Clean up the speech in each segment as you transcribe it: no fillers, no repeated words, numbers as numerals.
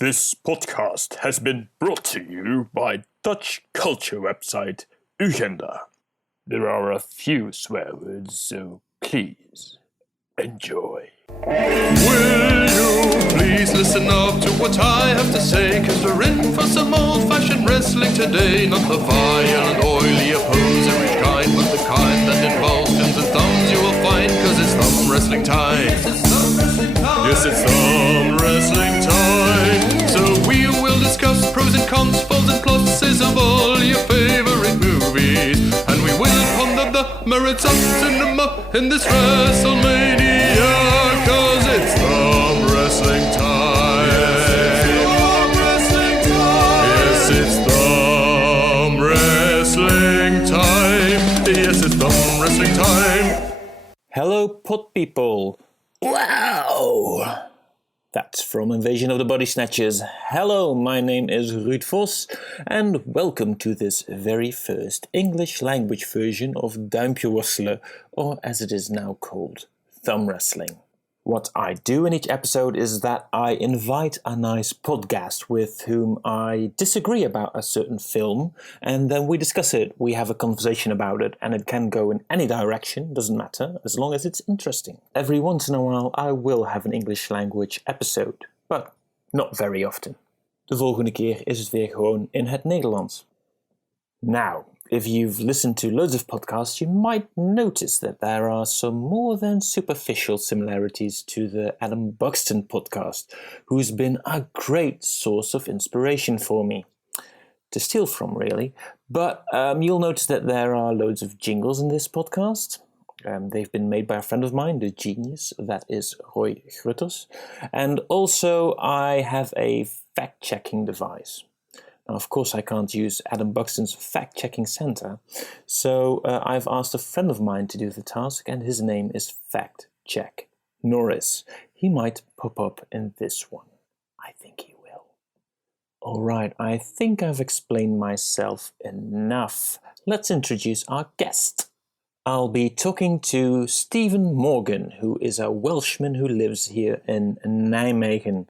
This podcast has been brought to you by Dutch culture website Ugenda. There are a few swear words, so please enjoy. Will you please listen up to what I have to say? Cause we're in for some old-fashioned wrestling today. Not the violent, oily opposer kind, but the kind that involves pins and thumbs you will find. Cause it's thumb wrestling time. Yes, it's thumb wrestling time. So we will discuss pros and cons, faults and pluses of all your favorite movies. And we will ponder the merits of cinema in this WrestleMania. Cause it's thumb wrestling time. Yes, it's thumb wrestling time. Yes, it's thumb wrestling time. Hello, pod people. Wow! That's from Invasion of the Body Snatchers. Hello, my name is Ruud Vos, and welcome to this very first English language version of Duimpje Worstelen, or as it is now called, Thumb Wrestling. What I do in each episode is that I invite a nice podcast with whom I disagree about a certain film, and then we discuss it, we have a conversation about it, and it can go in any direction, doesn't matter, as long as it's interesting. Every once in a while I will have an English language episode, but not very often. De volgende keer is het weer gewoon in het Nederlands. Now, if you've listened to loads of podcasts, you might notice that there are some more than superficial similarities to the Adam Buxton podcast, who's been a great source of inspiration for me. To steal from, really. But you'll notice that there are loads of jingles in this podcast. They've been made by a friend of mine, the genius, that is Roy Grutters. And also I have a fact-checking device. Now, of course, I can't use Adam Buxton's fact-checking center, so I've asked a friend of mine to do the task, and his name is Fact Check Norris. He might pop up in this one. I think he will. Alright, I think I've explained myself enough. Let's introduce our guest. I'll be talking to Stephen Morgan, who is a Welshman who lives here in Nijmegen.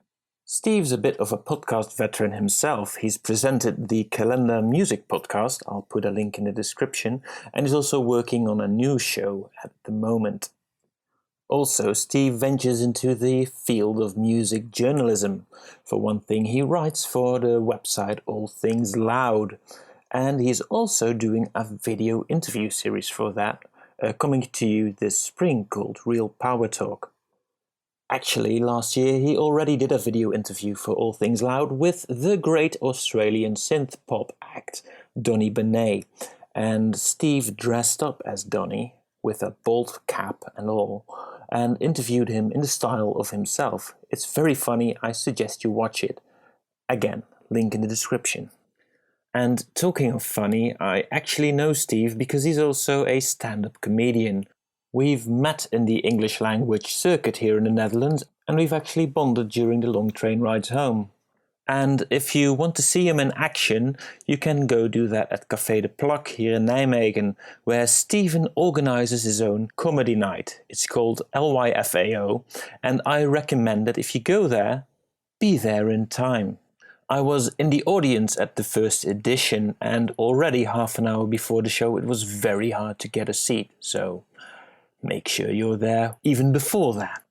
Steve's a bit of a podcast veteran himself. He's presented the Kalenda Music Podcast, I'll put a link in the description, and he's also working on a new show at the moment. Also, Steve ventures into the field of music journalism. For one thing, he writes for the website All Things Loud, and he's also doing a video interview series for that, coming to you this spring called Real Power Talk. Actually, last year he already did a video interview for All Things Loud with the great Australian synthpop act, Donny Benét. And Steve dressed up as Donny, with a Baldcap and all, and interviewed him in the style of himself. It's very funny, I suggest you watch it. Again, link in the description. And talking of funny, I actually know Steve because he's also a stand-up comedian. We've met in the English language circuit here in the Netherlands, and we've actually bonded during the long train rides home. And if you want to see him in action, you can go do that at Café de Plak here in Nijmegen, where Steven organizes his own comedy night. It's called LYFAO, and I recommend that if you go there, be there in time. I was in the audience at the first edition, and already half an hour before the show it was very hard to get a seat, so make sure you're there even before that.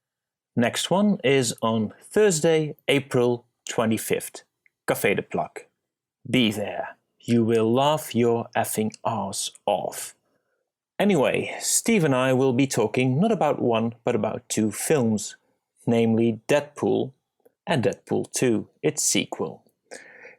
Next one is on Thursday, April 25th. Café de Plak. Be there. You will laugh your effing arse off. Anyway, Steve and I will be talking not about one, but about two films. Namely Deadpool and Deadpool 2, its sequel.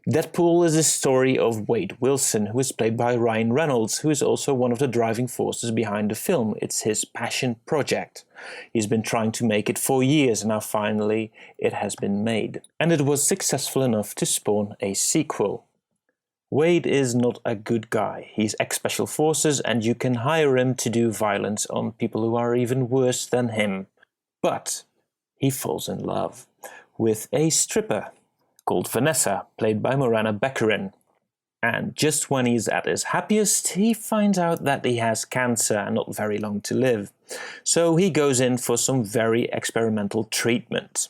Deadpool is a story of Wade Wilson, who is played by Ryan Reynolds, who is also one of the driving forces behind the film. It's his passion project. He's been trying to make it for years, and now finally it has been made. And it was successful enough to spawn a sequel. Wade is not a good guy. He's ex-special forces, and you can hire him to do violence on people who are even worse than him. But he falls in love with a stripper called Vanessa, played by Morana Baccarin. And just when he's at his happiest, he finds out that he has cancer and not very long to live. So he goes in for some very experimental treatment.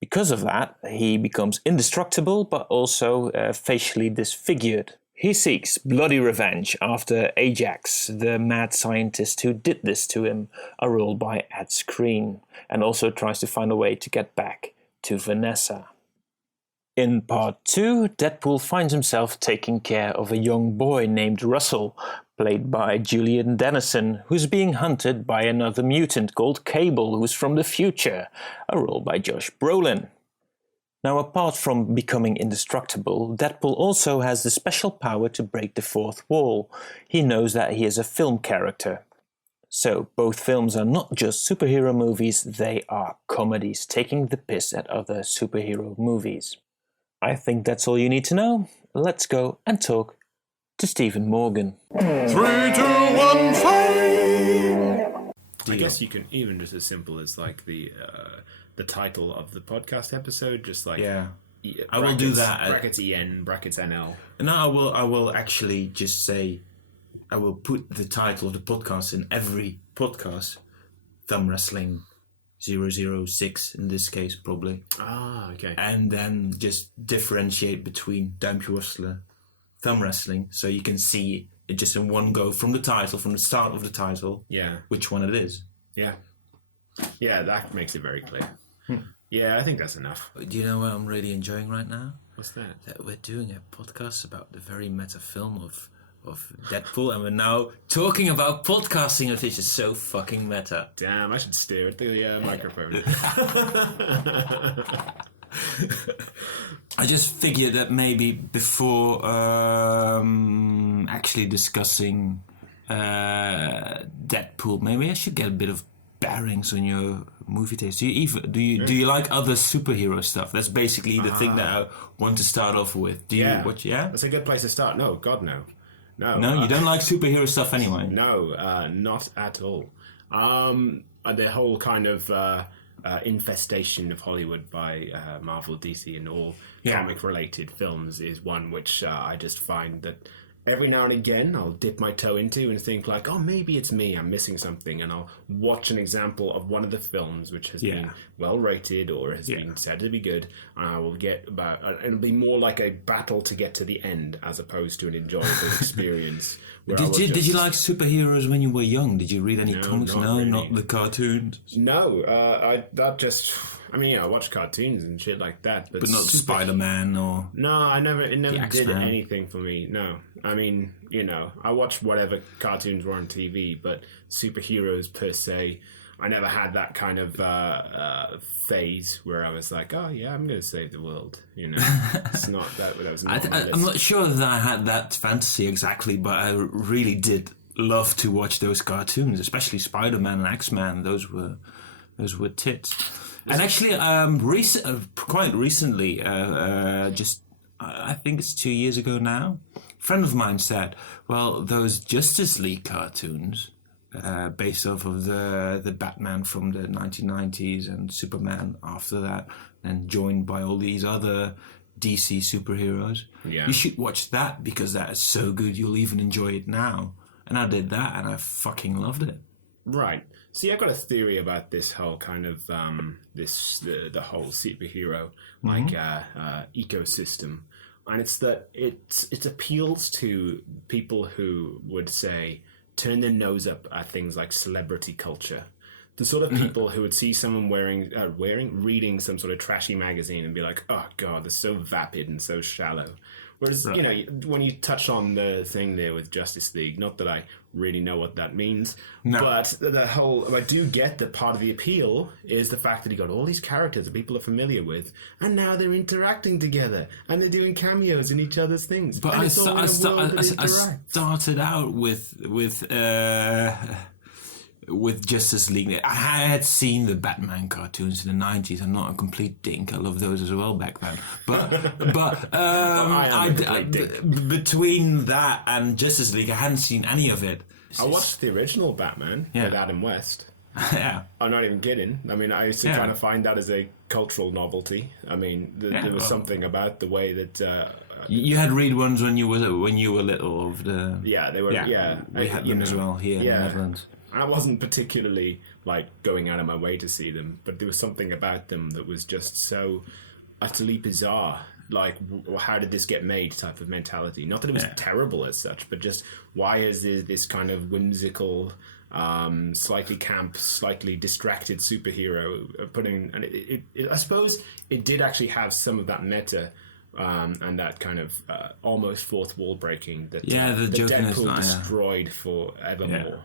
Because of that, he becomes indestructible, but also facially disfigured. He seeks bloody revenge after Ajax, the mad scientist who did this to him, a role by Ed Skrein, and also tries to find a way to get back to Vanessa. In part 2, Deadpool finds himself taking care of a young boy named Russell, played by Julian Dennison, who's being hunted by another mutant called Cable, who's from the future, a role by Josh Brolin. Now, apart from becoming indestructible, Deadpool also has the special power to break the fourth wall. He knows that he is a film character. So, both films are not just superhero movies, they are comedies, taking the piss at other superhero movies. I think that's all you need to know. Let's go and talk to Stephen Morgan. 3, 2, 1, fire! I guess you can even just as simple as like the title of the podcast episode, just like I will do that. Brackets EN, brackets NL. No, I will actually just say, I will put the title of the podcast in every podcast. Thumb Wrestling 006 in this case, probably. Ah, okay. And then just differentiate between Duimpje Worstelen, Thumb Wrestling, so you can see it just in one go from the title, from the start of the title, which one it is. Yeah. Yeah, that makes it very clear. Yeah, I think that's enough. Do you know what I'm really enjoying right now? What's that? That we're doing a podcast about the very meta film of Deadpool, and we're now talking about podcasting, which is so fucking meta. Damn, I should stare at the microphone. I just figured that maybe before actually discussing Deadpool, maybe I should get a bit of bearings on your movie taste. Do you like other superhero stuff? That's basically the thing that I want to start off with. Do you watch? Yeah, that's a good place to start. No, God, no. No, you don't like superhero stuff anyway. No, not at all. The whole kind of infestation of Hollywood by Marvel, DC, and all comic-related films is one which I just find that every now and again I'll dip my toe into and think like, oh, maybe it's me, I'm missing something, and I'll watch an example of one of the films which has been well rated or has been said to be good, and I will get about, it'll be more like a battle to get to the end as opposed to an enjoyable experience. Did you like superheroes when you were young? Did you read any comics? Not really. Not the cartoons. No, I watched cartoons and shit like that, but not Spider-Man or... No, it never did anything for me. No, I mean, I watched whatever cartoons were on TV, but superheroes per se, I never had that kind of phase where I was like, oh yeah, I'm going to save the world. It's not that. That was not on my list. I'm not sure that I had that fantasy exactly, but I really did love to watch those cartoons, especially Spider-Man and X-Men. Those were tits. And actually, quite recently, I think it's 2 years ago now, a friend of mine said, well, those Justice League cartoons, based off of the Batman from the 1990s and Superman after that, and joined by all these other DC superheroes, you should watch that because that is so good, you'll even enjoy it now. And I did that, and I fucking loved it. Right. See, I've got a theory about this whole kind of the whole superhero ecosystem, and it's that it appeals to people who would say turn their nose up at things like celebrity culture. The sort of people who would see someone reading some sort of trashy magazine and be like, oh God, they're so vapid and so shallow. Whereas, when you touch on the thing there with Justice League, not that I really know what that means, but I do get that part of the appeal is the fact that you got all these characters that people are familiar with, and now they're interacting together, and they're doing cameos in each other's things. But I started out with Justice League. I had seen the Batman cartoons in the 90s. I'm not a complete dink. I love those as well back then. But between that and Justice League, I hadn't seen any of it. I watched the original Batman with Adam West. Yeah. I'm not even kidding. I mean, I used to kind of find that as a cultural novelty. I mean, there was something about the way that... you had read ones when you were little of the... Yeah, they were... Yeah, we had them as well here in the Netherlands. I wasn't particularly like going out of my way to see them, but there was something about them that was just so utterly bizarre. Like, how did this get made type of mentality. Not that it was terrible as such, but just why is there this kind of whimsical, slightly camp, slightly distracted superhero putting... And I suppose it did actually have some of that meta and that kind of almost fourth wall breaking that, the that Deadpool like, destroyed forevermore. Yeah.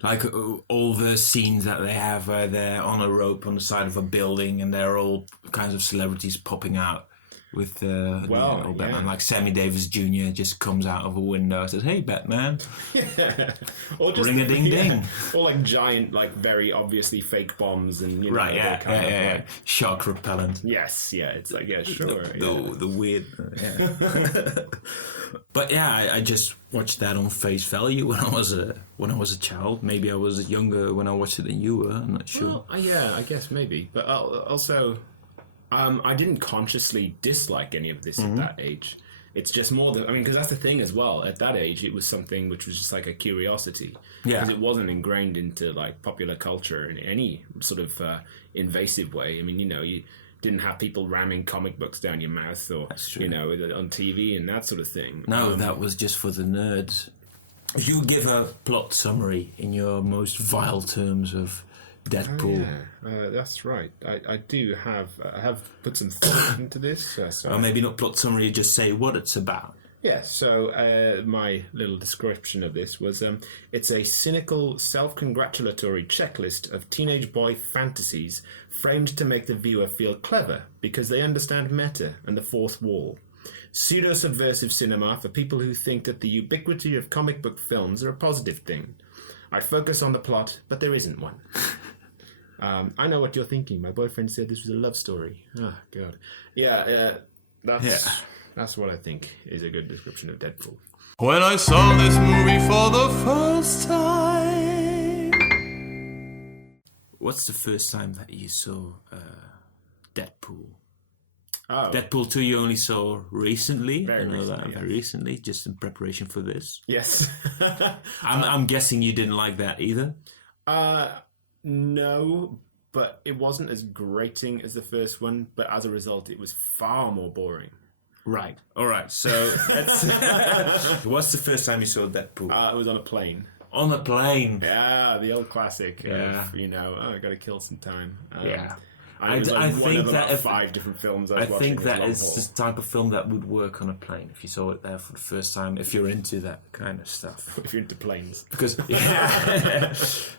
Like all the scenes that they have where they're on a rope on the side of a building and there are all kinds of celebrities popping out with Batman. Like Sammy Davis Jr. just comes out of a window and says, "Hey, Batman." Yeah. Or just ring a ding ding. Or like giant, like very obviously fake bombs and, you know. Right, yeah. Shark repellent. Yes, yeah. It's like, yeah, sure. The weird... But yeah, I just watched that on face value when I was a child. Maybe I was younger when I watched it than you were. I'm not sure. Well, yeah, I guess maybe. But also, I didn't consciously dislike any of this at that age. It's just more that, because that's the thing as well. At that age, it was something which was just like a curiosity. Yeah. Because it wasn't ingrained into like popular culture in any sort of invasive way. You didn't have people ramming comic books down your mouth or, on TV and that sort of thing. No, that was just for the nerds. If you give a plot summary in your most vile terms of Deadpool. That's right. I have put some thought into this. Or maybe not plot summary, just say what it's about. Yeah, so my little description of this was, it's a cynical, self-congratulatory checklist of teenage boy fantasies framed to make the viewer feel clever because they understand meta and the fourth wall. Pseudo-subversive cinema for people who think that the ubiquity of comic book films are a positive thing. I'd focus on the plot, but there isn't one. I know what you're thinking. My boyfriend said this was a love story. Oh, God. That's what I think is a good description of Deadpool. When I saw this movie for the first time. What's the first time that you saw Deadpool? Oh. Deadpool 2 you only saw recently. Very recently, just in preparation for this. Yes. I'm guessing you didn't like that either? No, but it wasn't as grating as the first one, but as a result, it was far more boring. Right. All right. So, what's the first time you saw Deadpool? It was on a plane. On a plane? Yeah, the old classic. Yeah. I got to kill some time. Yeah. I think that 5 different films I think that is the type of film that would work on a plane if you saw it there for the first time, if you're into that kind of stuff. If you're into planes. Because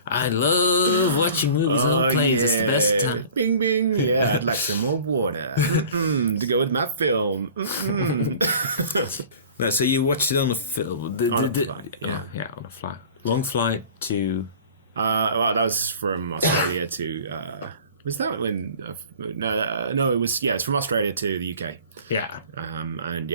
I love watching movies on planes. Yeah. It's the best time. Bing, bing. Yeah, I'd like some more water to go with my film. No, so you watched it on a film. On a flight, yeah. On a flight. Long flight to... that was from Australia to... was that when... no, it was... Yeah, it's from Australia to the UK. Yeah.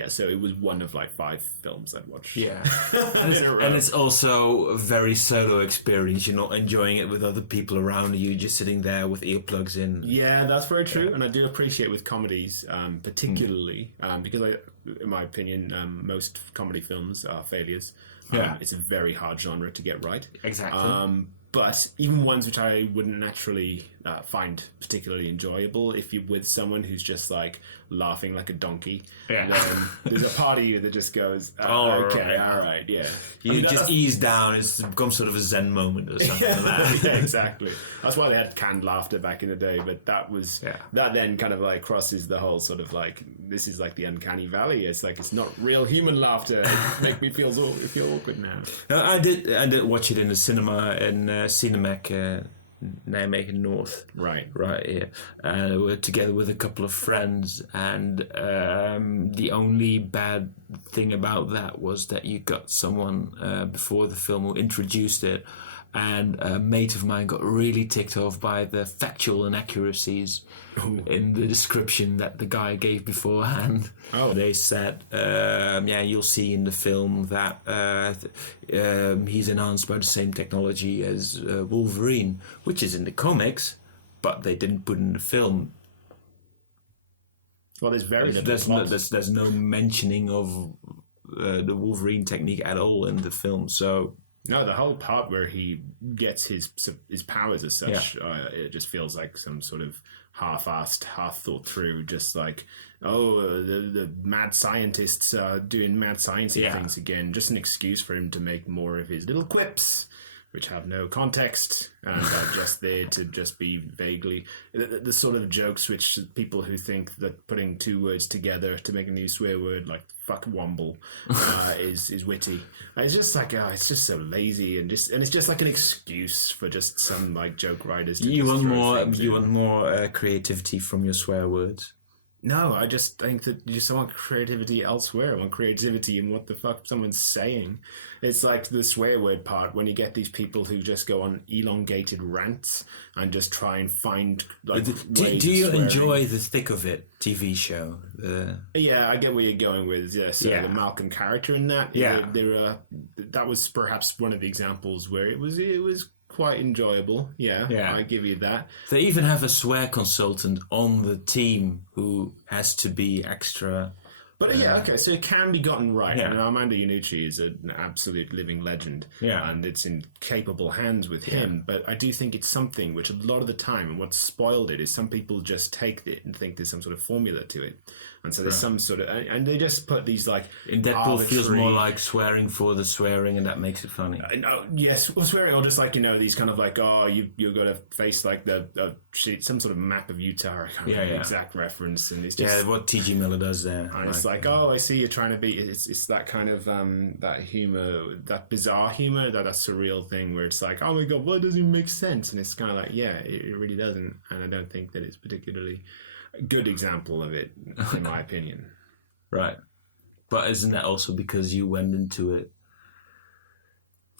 So it was one of like 5 films I'd watched. Yeah. and it's also a very solo experience. You're not enjoying it with other people around you, just sitting there with earplugs in. Yeah, that's very true. Yeah. And I do appreciate with comedies, particularly, because in my opinion, most comedy films are failures. It's a very hard genre to get right. Exactly. But even ones which I wouldn't naturally find particularly enjoyable, if you're with someone who's just like laughing like a donkey, then there's a part of you that just goes, all right, yeah. You just ease down, it's become sort of a zen moment or something like that. Yeah, exactly. That's why they had canned laughter back in the day, but that then kind of like crosses the whole sort of like, this is like the uncanny valley. It's like, it's not real human laughter. It makes me feel awkward now. I did watch it in the cinema in Cinemac, Nijmegen North. Right, yeah. We're together with a couple of friends, and the only bad thing about that was that you got someone before the film who introduced it, and a mate of mine got really ticked off by the factual inaccuracies in the description that the guy gave beforehand. They said, you'll see in the film that he's enhanced by the same technology as Wolverine, which is in the comics, but they didn't put in the film. Well, there's no mentioning of the Wolverine technique at all in the film, so No, the whole part where he gets his powers as such, it just feels like some sort of half-assed, half-thought-through, just like, the mad scientists are doing mad sciencey things again. Just an excuse for him to make more of his little quips, which have no context and are just there to just be vaguely the sort of jokes which people who think that putting two words together to make a new swear word like fuck womble is witty. It's just like it's just so lazy and it's just like an excuse for just some like joke writers to you want more creativity from your swear words. No, I just think that you just want creativity elsewhere. I want creativity in what the fuck someone's saying. It's like the swear word part when you get these people who just go on elongated rants and just try and find like. Do you enjoy the thick of it TV show? Yeah, I get where you're going with. Yeah, so the Malcolm character in that. Yeah, that was perhaps one of the examples where it was quite enjoyable. Yeah, I give you that. They even have a swear consultant on the team who has to be extra. But okay, so it can be gotten right. Yeah. And Armando Iannucci is an absolute living legend. Yeah. And it's in capable hands with him. But I do think it's something which a lot of the time, and what's spoiled it, is some people just take it and think there's some sort of formula to it. And so there's some sort of... And they just put these, like... In Deadpool feels more like swearing for the swearing, and that makes it funny. Yes, well, swearing, or just like, these kind of like, you've got to face like some sort of map of Utah, I can't remember the exact reference. And it's just... Yeah, what T.G. Miller does there. And it's like, I see you're trying to be... It's that kind of, that humor, that bizarre humor, that surreal thing where it's like, oh my God, well, it doesn't even make sense. And it's kind of like, it really doesn't. And I don't think that it's particularly... good example of it, in my opinion. Right. But isn't that also because you went into it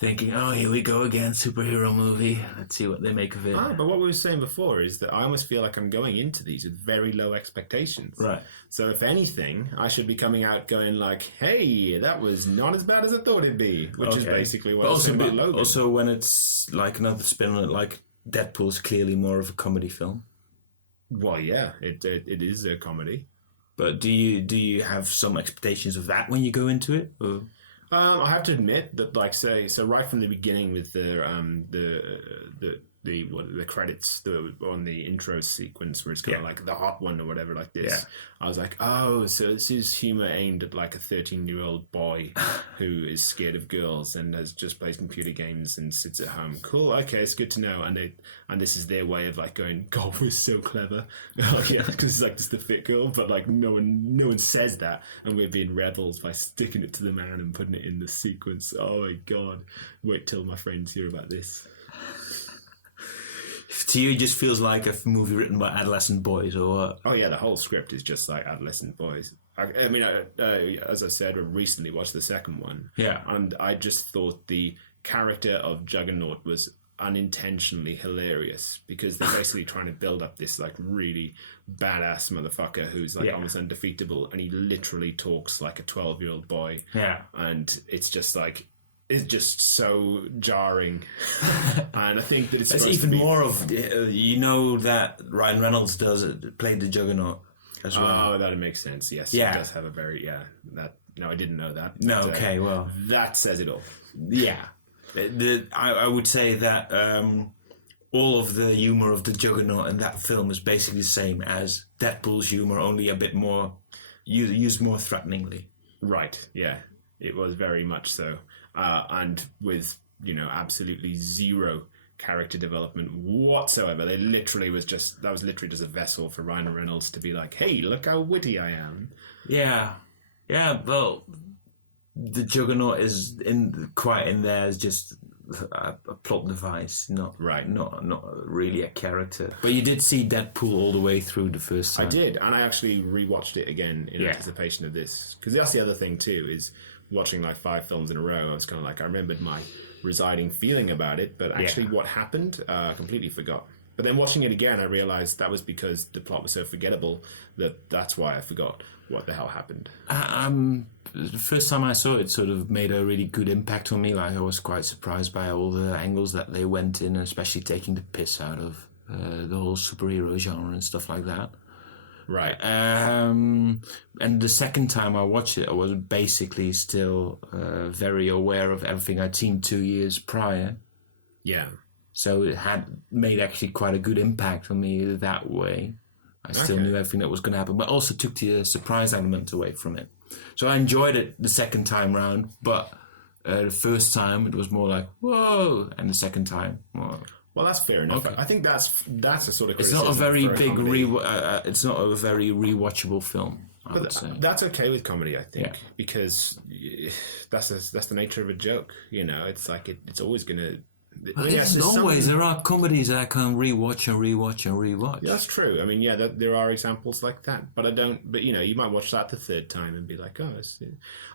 thinking, oh, here we go again, superhero movie. Let's see what they make of it. But what we were saying before is that I almost feel like I'm going into these with very low expectations. Right. So if anything, I should be coming out going like, hey, that was not as bad as I thought it'd be, which is basically what I was saying about Logan. Also, when it's like another spin on it, like Deadpool's clearly more of a comedy film. Well, yeah, it is a comedy. But do you have some expectations of that when you go into it? Or? I have to admit that, like, so right from the beginning with the credits on the intro sequence where it's kind of like the hot one or whatever like this. Yeah. I was like, oh, so this is humor aimed at like a 13-year-old boy who is scared of girls and has just plays computer games and sits at home. Cool, okay, it's good to know. And this is their way of like going, God, we're so clever. Because it's like just the fit girl, but like no one says that, and we're being rebels by sticking it to the man and putting it in the sequence. Oh my God, wait till my friends hear about this. To you, it just feels like a movie written by adolescent boys, or what? Oh yeah, the whole script is just like adolescent boys. I mean, as I said, I recently watched the second one. Yeah. And I just thought the character of Juggernaut was unintentionally hilarious because they're basically trying to build up this like really badass motherfucker who's like almost undefeatable, and he literally talks like a 12-year-old boy. Yeah. And it's just like... It's just so jarring, and I think that it's even more of that Ryan Reynolds played the Juggernaut as well. Oh, that makes sense. Yes, yeah. He does have a very No, I didn't know that. No, okay, well, that says it all. Yeah, I would say that all of the humor of the Juggernaut in that film is basically the same as Deadpool's humor, only a bit more used more threateningly. Right. Yeah, it was very much so. And with, absolutely zero character development whatsoever. That was literally just a vessel for Ryan Reynolds to be like, hey, look how witty I am. Yeah. Yeah, well, the Juggernaut is quite in there as just a plot device, not really a character. But you did see Deadpool all the way through the first time. I did, and I actually rewatched it again in anticipation of this. Because that's the other thing too, is watching like 5 films in a row, I was kind of like, I remembered my residing feeling about it, but actually what happened, I completely forgot. But then watching it again, I realized that was because the plot was so forgettable that's why I forgot what the hell happened. The first time I saw it sort of made a really good impact on me. Like, I was quite surprised by all the angles that they went in, especially taking the piss out of the whole superhero genre and stuff like that. Right. And the second time I watched it, I was basically still very aware of everything I'd seen 2 years prior. Yeah. So it had made actually quite a good impact on me that way. I still knew everything that was going to happen, but also took the surprise element away from it. So I enjoyed it the second time round, but the first time it was more like, whoa, and the second time, whoa. Well, that's fair enough. Okay. I think that's a sort of it's criticism. Not a very big it's not a very rewatchable film. I would say that's okay with comedy, I think, because that's the nature of a joke. You know, it's like it's always gonna. There are comedies that I can rewatch and rewatch and rewatch. Yeah, that's true. I mean, there are examples like that, but I don't. But you might watch that the third time and be like, oh,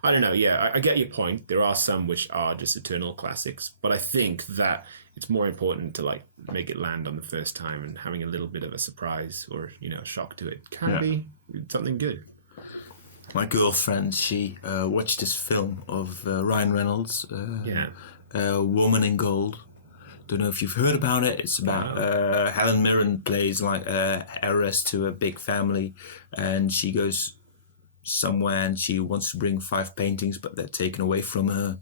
I don't know. Yeah, I get your point. There are some which are just eternal classics, but I think that it's more important to like make it land on the first time, and having a little bit of a surprise or shock to it can be something good. My girlfriend, she watched this film of Ryan Reynolds, Woman in Gold. Don't know if you've heard about it. It's about Helen Mirren plays like a heiress to a big family, and she goes somewhere and she wants to bring 5 paintings, but they're taken away from her,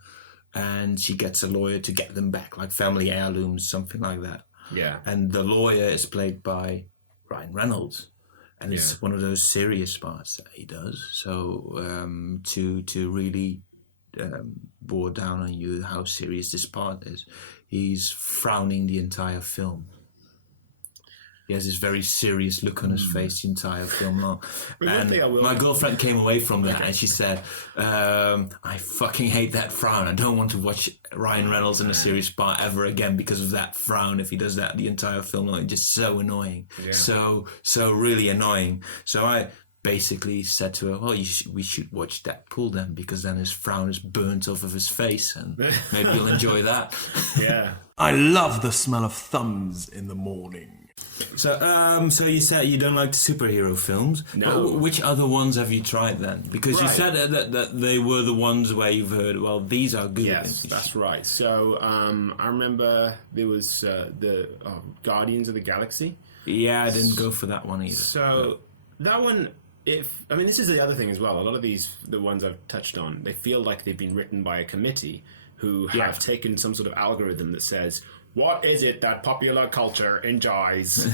and she gets a lawyer to get them back, like family heirlooms, something like that. Yeah. And the lawyer is played by Ryan Reynolds, and it's one of those serious parts that he does. So to really bore down on you how serious this part is, he's frowning the entire film. He has this very serious look on his face the entire film long. And my girlfriend came away from that and she said, I fucking hate that frown. I don't want to watch Ryan Reynolds in a serious part ever again because of that frown. If he does that the entire film long, it's just so annoying. Yeah. So really annoying. So I basically said to her, well, we should watch Deadpool then, because then his frown is burnt off of his face and maybe you'll enjoy that. Yeah. I love the smell of thumbs in the morning. So you said you don't like the superhero films. No. But which other ones have you tried then? Because you said that they were the ones where you've heard, well, these are good. Yes, that's right. So I remember there was the Guardians of the Galaxy. Yeah, I didn't go for that one either. So that one, this is the other thing as well. A lot of the ones I've touched on, they feel like they've been written by a committee who have taken some sort of algorithm that says, what is it that popular culture enjoys?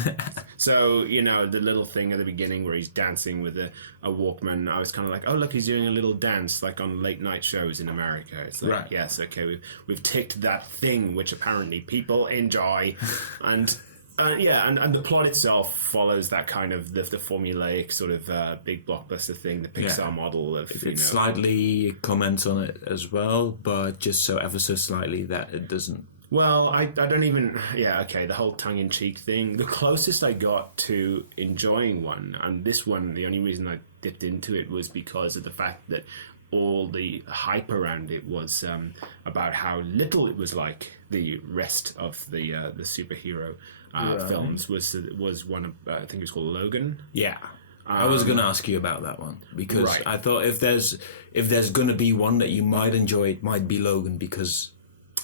So, the little thing at the beginning where he's dancing with a Walkman, I was kind of like, oh, look, he's doing a little dance like on late night shows in America. It's like, yes, okay, we've ticked that thing which apparently people enjoy. And the plot itself follows that kind of the formulaic sort of big blockbuster thing, the Pixar model of. It slightly comments on it as well, but just so ever so slightly that it doesn't. Well, I don't even... Yeah, okay, the whole tongue-in-cheek thing. The closest I got to enjoying one, and this one, the only reason I dipped into it was because of the fact that all the hype around it was about how little it was like the rest of the superhero films. Was one of... I think it was called Logan. Yeah. I was going to ask you about that one, because I thought if there's going to be one that you might enjoy, it might be Logan, because...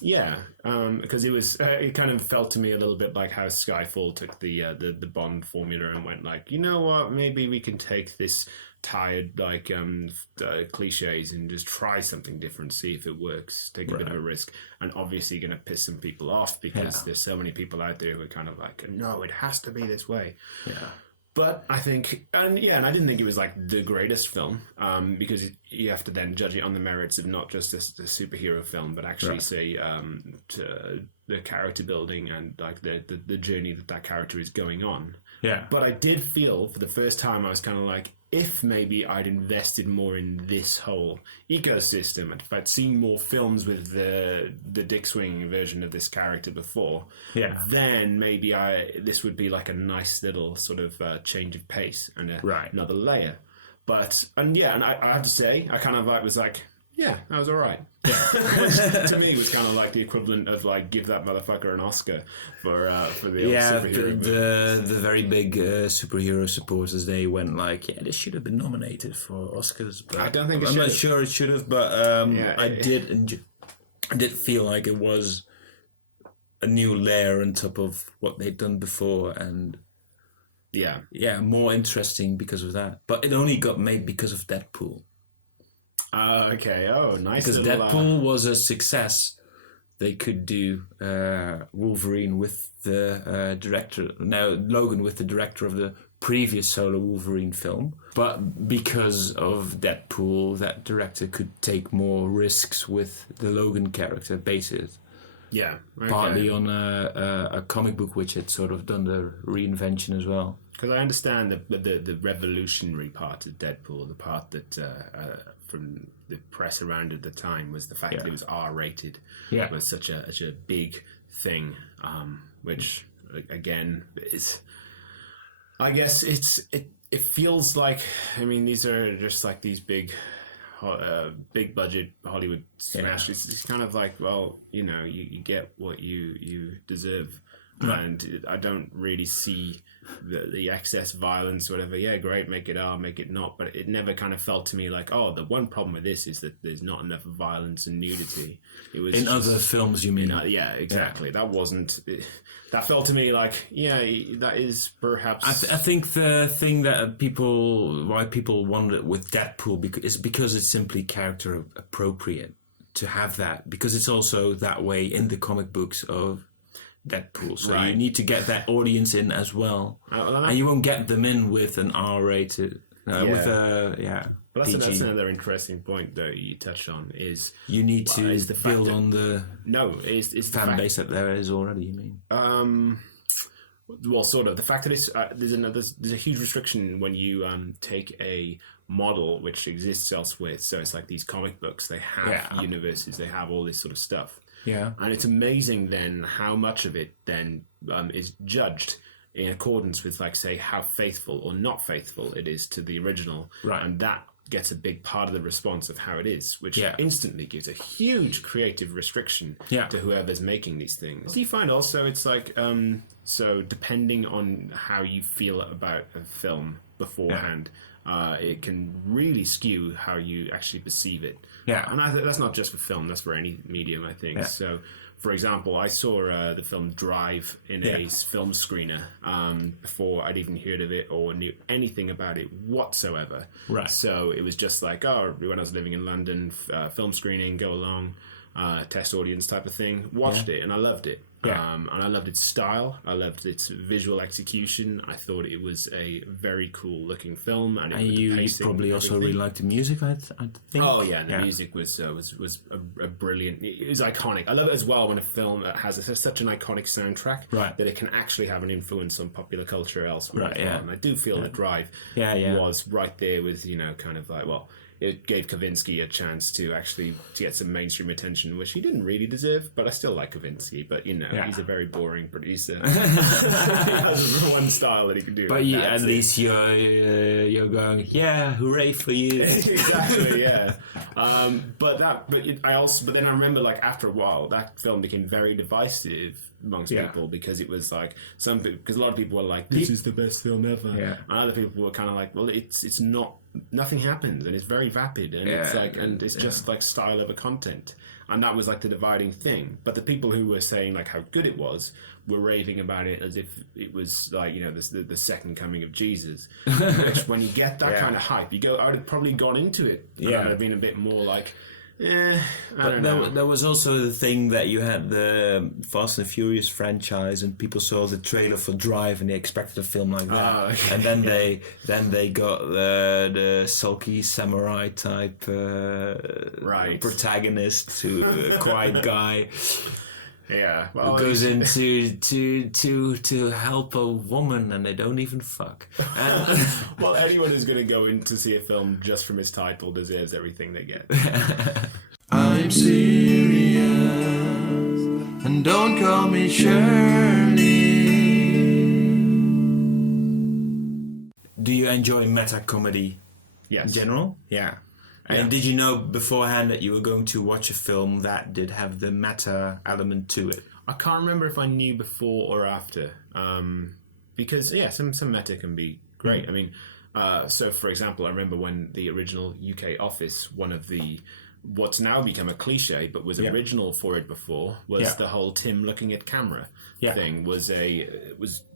Yeah, because it was. It kind of felt to me a little bit like how Skyfall took the Bond formula and went like, you know what, maybe we can take this tired cliches and just try something different, see if it works, take a bit of a risk, and obviously going to piss some people off because there's so many people out there who are kind of like, no, it has to be this way. Yeah. But I think, and I didn't think it was like the greatest film, because you have to then judge it on the merits of not just the superhero film, but actually say the character building and like the journey that character is going on. Yeah. But I did feel for the first time I was kind of like, if maybe I'd invested more in this whole ecosystem, and if I'd seen more films with the dick swinging version of this character before, then maybe this would be like a nice little sort of change of pace and another layer. But I have to say, I kind of was like, yeah, that was all right. Yeah. Which to me was kind of like the equivalent of like give that motherfucker an Oscar for the old superhero movie. The very big superhero supporters, they went like, yeah, this should have been nominated for Oscars. But I don't think I'm not sure it should have, but I did feel like it was a new layer on top of what they'd done before, and more interesting because of that. But it only got made because of Deadpool. Okay. Oh, nice. Because Deadpool was a success. They could do Wolverine with the director. Now Logan with the director of the previous solo Wolverine film. But because of Deadpool, that director could take more risks with the Logan character, base it. Yeah. Okay. Partly on a comic book which had sort of done the reinvention as well. Because I understand the revolutionary part of Deadpool, the part that from the press around at the time was the fact that it was R-rated. Yeah. It was such a big thing, which again is, I guess it feels like, I mean, these are just like these big budget Hollywood smashes. It's kind of like, well, you get what you deserve. And I don't really see the excess violence, whatever. Yeah, great, make it R, make it not. But it never kind of felt to me like, oh, the one problem with this is that there's not enough violence and nudity. It was in other films, you mean? Yeah, exactly. Yeah. That wasn't. That felt to me like, that is perhaps. I think the thing that why people want it with Deadpool is because it's simply character appropriate to have that, because it's also that way in the comic books of Deadpool, so you need to get that audience in as well, and you won't get them in with an R-rated, with a But PG. That's another interesting point though you touched on is you need to build on the is fan base that there is already. You mean? Well, sort of. The fact that there's a huge restriction when you take a model which exists elsewhere. So it's like these comic books. They have universes. They have all this sort of stuff. Yeah. And it's amazing then how much of it then is judged in accordance with, like, say, how faithful or not faithful it is to the original. Right. And that gets a big part of the response of how it is, which instantly gives a huge creative restriction to whoever's making these things. Do you find also it's like, so depending on how you feel about a film beforehand, it can really skew how you actually perceive it. Yeah. And that's not just for film, that's for any medium, I think. Yeah. So, for example, I saw the film Drive in a film screener before I'd even heard of it or knew anything about it whatsoever. Right. So it was just like, when I was living in London, film screening, go along, test audience type of thing. Watched it and I loved it. Yeah. And I loved its style. I loved its visual execution. I thought it was a very cool looking film. And you probably also really liked the music, I think. Oh yeah, and the music was a brilliant. It was iconic. I love it as well when a film has such an iconic soundtrack that it can actually have an influence on popular culture elsewhere. Right. Yeah. And I do feel that Drive was right there with kind of like it gave Kavinsky a chance to get some mainstream attention, which he didn't really deserve, but I still like Kavinsky. But, he's a very boring producer. He has one style that he can do. But at least you're going, hooray for you. Exactly, yeah. But then I remember, like, after a while, that film became very divisive amongst people because it was like because a lot of people were like, this is the best film ever, and other people were kind of like, well, it's not. Nothing happens, and it's very vapid, and it's like, and it's just like style over content, and that was like the dividing thing. But the people who were saying like how good it was were raving about it as if it was like the second coming of Jesus. Which when you get that kind of hype, I would have probably gone into it, and I would have been a bit more like. I don't know. There was also the thing that you had the Fast and Furious franchise, and people saw the trailer for Drive, and they expected a film like that. And then they got the sulky samurai type protagonist, a quiet guy. Yeah, who goes in to help a woman, and they don't even fuck. Well, anyone who's going to go in to see a film just from his title deserves everything they get. I'm serious, and don't call me Shirley. Do you enjoy meta comedy? Yes. In general? Yeah. And did you know beforehand that you were going to watch a film that did have the meta element to it? I can't remember if I knew before or after, because some meta can be great. I mean, so for example, I remember when the original UK Office, one of the what's now become a cliche, but was original for it before, was the whole Tim looking at camera thing.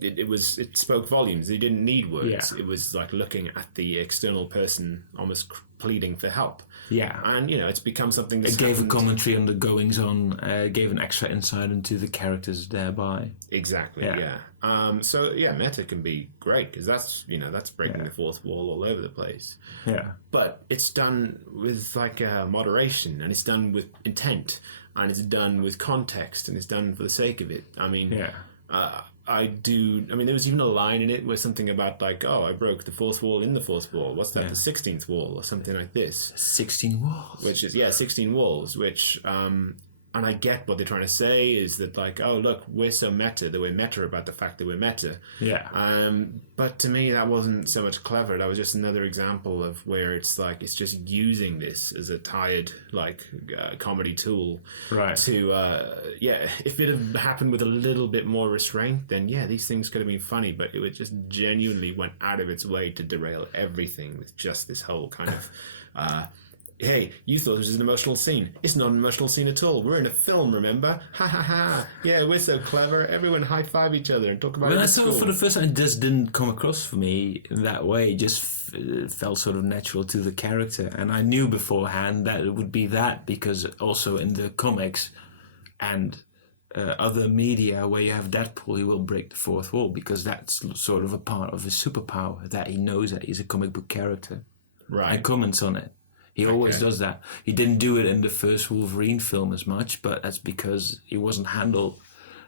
It spoke volumes. He didn't need words. It was like looking at the external person, almost pleading for help. Yeah, and it's become something that's it gave a commentary on the goings on, gave an extra insight into the characters thereby. Exactly. So meta can be great because that's breaking the fourth wall all over the place. Yeah, but it's done with like moderation, and it's done with intent, and it's done with context, and it's done for the sake of it. I mean, there was even a line in it where something about like, oh, I broke the fourth wall in the fourth wall. What's that? The 16th wall or something like this. 16 walls. Which is 16 walls. Which and I get what they're trying to say is that like, oh look, we're so meta that we're meta about the fact that we're meta. Yeah. But to me that wasn't so much clever. That was just another example of where it's like it's just using this as a tired like comedy tool. Right. To if it had happened with a little bit more restraint, then these things could have been funny. But it would just genuinely went out of its way to derail everything with just this whole kind of. Hey, you thought this was an emotional scene. It's not an emotional scene at all. We're in a film, remember? Ha ha ha. Yeah, we're so clever. Everyone high-five each other and talk about it Well, I at thought school. for the first time it just didn't come across for me in that way. It just felt sort of natural to the character. And I knew beforehand that it would be that because also in the comics and other media where you have Deadpool, he will break the fourth wall because that's sort of a part of his superpower, that he knows that he's a comic book character. Right. And comments on it. He always does that. He didn't do it in the first Wolverine film as much, but that's because he wasn't handled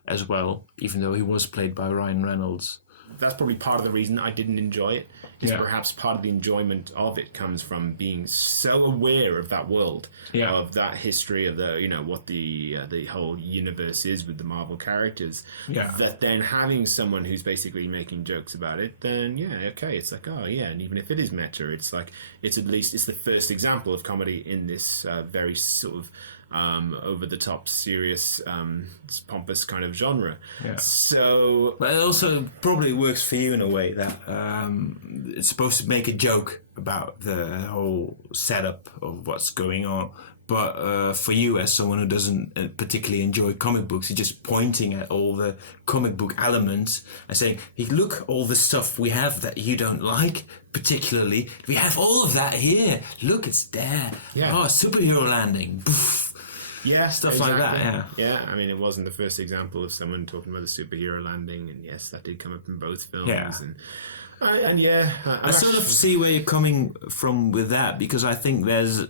as well, even though he was played by Ryan Reynolds. That's probably part of the reason I didn't enjoy it. Is perhaps part of the enjoyment of it comes from being so aware of that world, of that history of the what the whole universe is with the Marvel characters. That then having someone who's basically making jokes about it, then it's like and even if it is meta, it's like it's the first example of comedy in this very sort of over-the-top, serious, pompous kind of genre. Yeah. So, but it also probably works for you in a way that it's supposed to make a joke about the whole setup of what's going on. But for you, as someone who doesn't particularly enjoy comic books, you're just pointing at all the comic book elements and saying, hey, look, all the stuff we have that you don't like, particularly. We have all of that here. Look, it's there. Yeah. Oh, superhero landing. Poof. Yeah, stuff like that. Yeah. I mean, it wasn't the first example of someone talking about the superhero landing, and yes, that did come up in both films. Yeah. I sort of see where you're coming from with that, because I think there's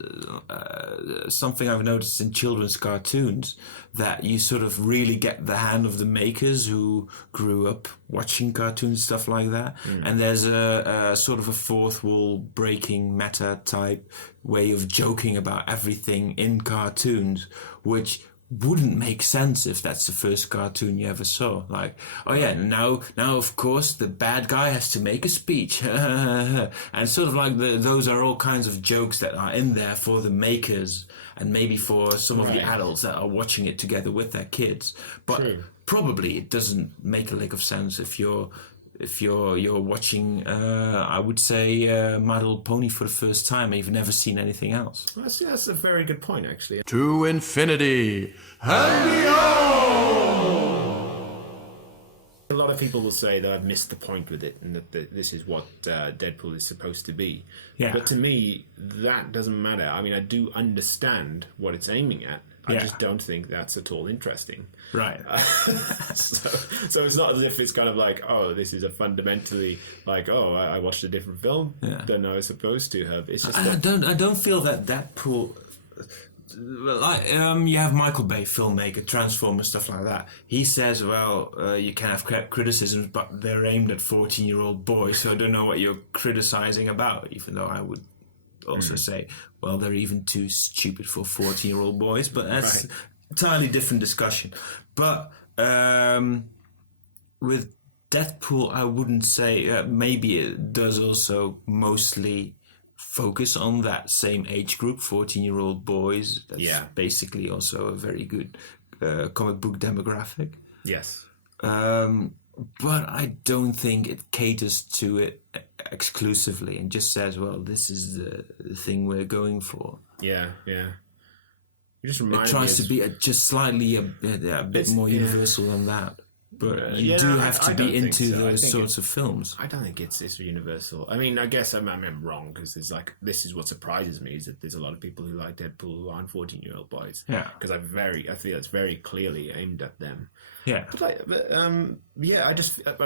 something I've noticed in children's cartoons that you sort of really get the hand of the makers who grew up watching cartoons, stuff like that. And there's a sort of a fourth wall breaking meta type way of joking about everything in cartoons, which wouldn't make sense if that's the first cartoon you ever saw. Like, oh yeah, now of course the bad guy has to make a speech. And sort of like those are all kinds of jokes that are in there for the makers and maybe for some of the adults that are watching it together with their kids. But probably it doesn't make a lick of sense if you're watching, I would say, My Little Pony for the first time, and you've never seen anything else. That's a very good point, actually. To infinity and beyond! A lot of people will say that I've missed the point with it, and that this is what Deadpool is supposed to be. Yeah. But to me, that doesn't matter. I mean, I do understand what it's aiming at. I just don't think that's at all interesting. Right. So it's not as if it's kind of like, oh, this is a fundamentally like, oh, I watched a different film than I was supposed to have. It's just I don't feel that Deadpool. Like you have Michael Bay, filmmaker, Transformers, stuff like that. He says, well, you can have criticisms, but they're aimed at 14-year-old boys, so I don't know what you're criticizing about. Even though I would also say, well, they're even too stupid for 14-year-old boys, but that's entirely different discussion. But with Deadpool, I wouldn't say, maybe it does also mostly focus on that same age group, 14-year-old boys. That's basically also a very good comic book demographic. Yes. But I don't think it caters to it exclusively and just says, well, this is the thing we're going for. Yeah. You just It reminded tries me to be just slightly a bit more universal than that. But you do have to be into those sorts of films. I don't think it's universal. I mean, I guess I'm wrong, because there's like, this is what surprises me, is that there's a lot of people who like Deadpool who aren't 14-year-old boys. Yeah. Because I feel it's very clearly aimed at them. Yeah. I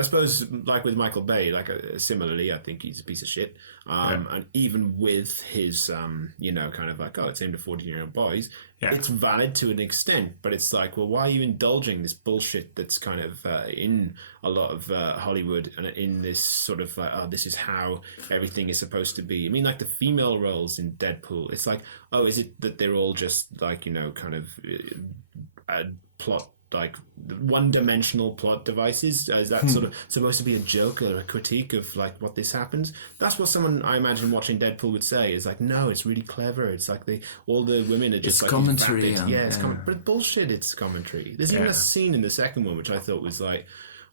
suppose, like with Michael Bay, similarly, I think he's a piece of shit. And even with his, kind of like, it's aimed at 14-year-old boys, it's valid to an extent, but it's like, well, why are you indulging this bullshit that's kind of in a lot of Hollywood, and in this sort of, this is how everything is supposed to be. I mean, like the female roles in Deadpool, it's like, is it that they're all just like, kind of plot, like one-dimensional plot devices? Is that sort of supposed to be a joke or a critique of like what this happens? That's what someone, I imagine, watching Deadpool would say, is like, no, it's really clever. It's like all the women are just it's like commentary. But bullshit, it's commentary. There's even a scene in the second one which I thought was like,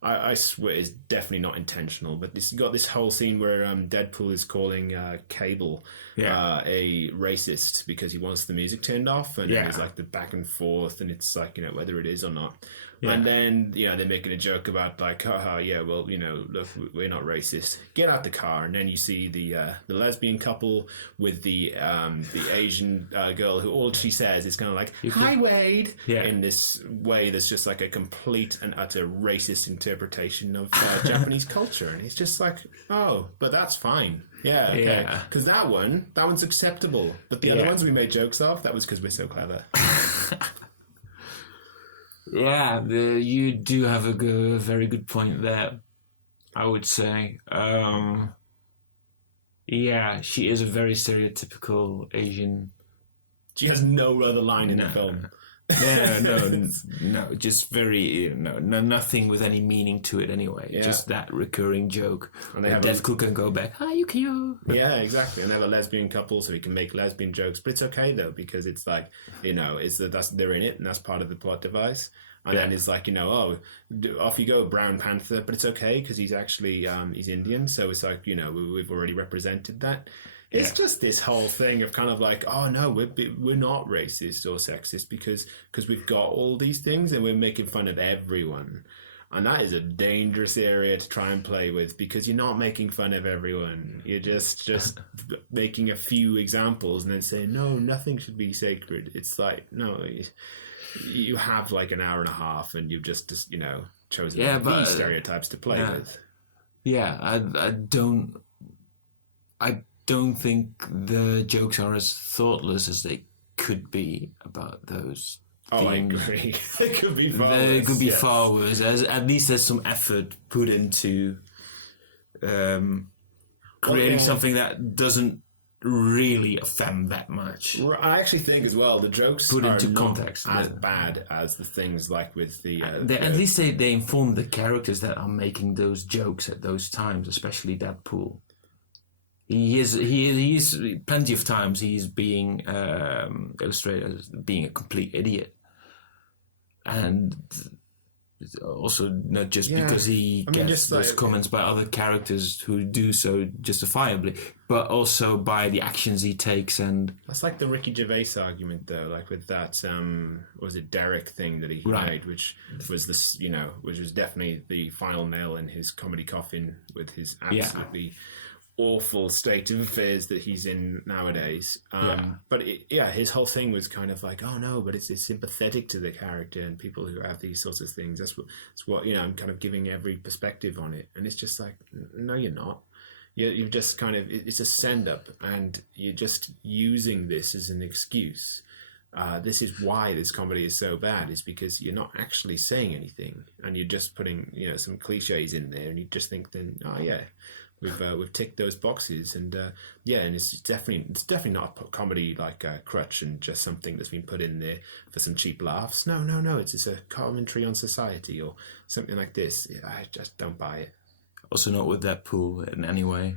I swear it's definitely not intentional, but it's got this whole scene where Deadpool is calling Cable a racist because he wants the music turned off, and there's like the back and forth, and it's like, whether it is or not. Yeah. And then, they're making a joke about like, look, we're not racist. Get out the car. And then you see the lesbian couple with the Asian girl who all she says is kind of like, hi, Wade, in this way that's just like a complete and utter racist interpretation of Japanese culture. And it's just like, but that's fine. Yeah, okay. Because that one's acceptable. But the other ones we made jokes of, that was because we're so clever. Yeah, you do have a very good point there, I would say. She is a very stereotypical Asian. She has no other line in the film. No, just very, nothing with any meaning to it anyway. Yeah. Just that recurring joke. And Deadpool can go back, hi, Yukio. Yeah, exactly. And they have a lesbian couple, so he can make lesbian jokes. But it's okay, though, because it's like, they're in it, and that's part of the plot device. And then it's like, off you go, Brown Panther. But it's okay, because he's actually, he's Indian. So it's like, we've already represented that. It's just this whole thing of kind of like, oh no, we're not racist or sexist because we've got all these things and we're making fun of everyone. And that is a dangerous area to try and play with, because you're not making fun of everyone. You're just making a few examples and then saying, no, nothing should be sacred. It's like, no, you have like an hour and a half and you've just chosen these stereotypes to play with. Yeah, I don't think the jokes are as thoughtless as they could be about those things. I agree. They could be far worse. They could be far worse. At least there's some effort put into creating something that doesn't really offend that much. I actually think as well the jokes put are into not context as bad as the things like with the... at least they inform the characters that are making those jokes at those times, especially Deadpool. He is plenty of times he's being illustrated as being a complete idiot, and also not just because he gets those comments by other characters who do so justifiably, but also by the actions he takes. And that's like the Ricky Gervais argument, though, like with that was it Derek thing that he made, which was this, which was definitely the final nail in his comedy coffin with his absolutely awful state of affairs that he's in nowadays. But his whole thing was kind of like, oh no, but it's sympathetic to the character and people who have these sorts of things. That's what I'm kind of giving every perspective on it. And it's just like, no, you're not. You've just kind of, it's a send up, and you're just using this as an excuse. This is why this comedy is so bad, is because you're not actually saying anything, and you're just putting some cliches in there, and you just think then, we've ticked those boxes, and and it's definitely not a comedy like crutch and just something that's been put in there for some cheap laughs. No, it's just a commentary on society or something like this. I just don't buy it. Also, not with Deadpool in any way.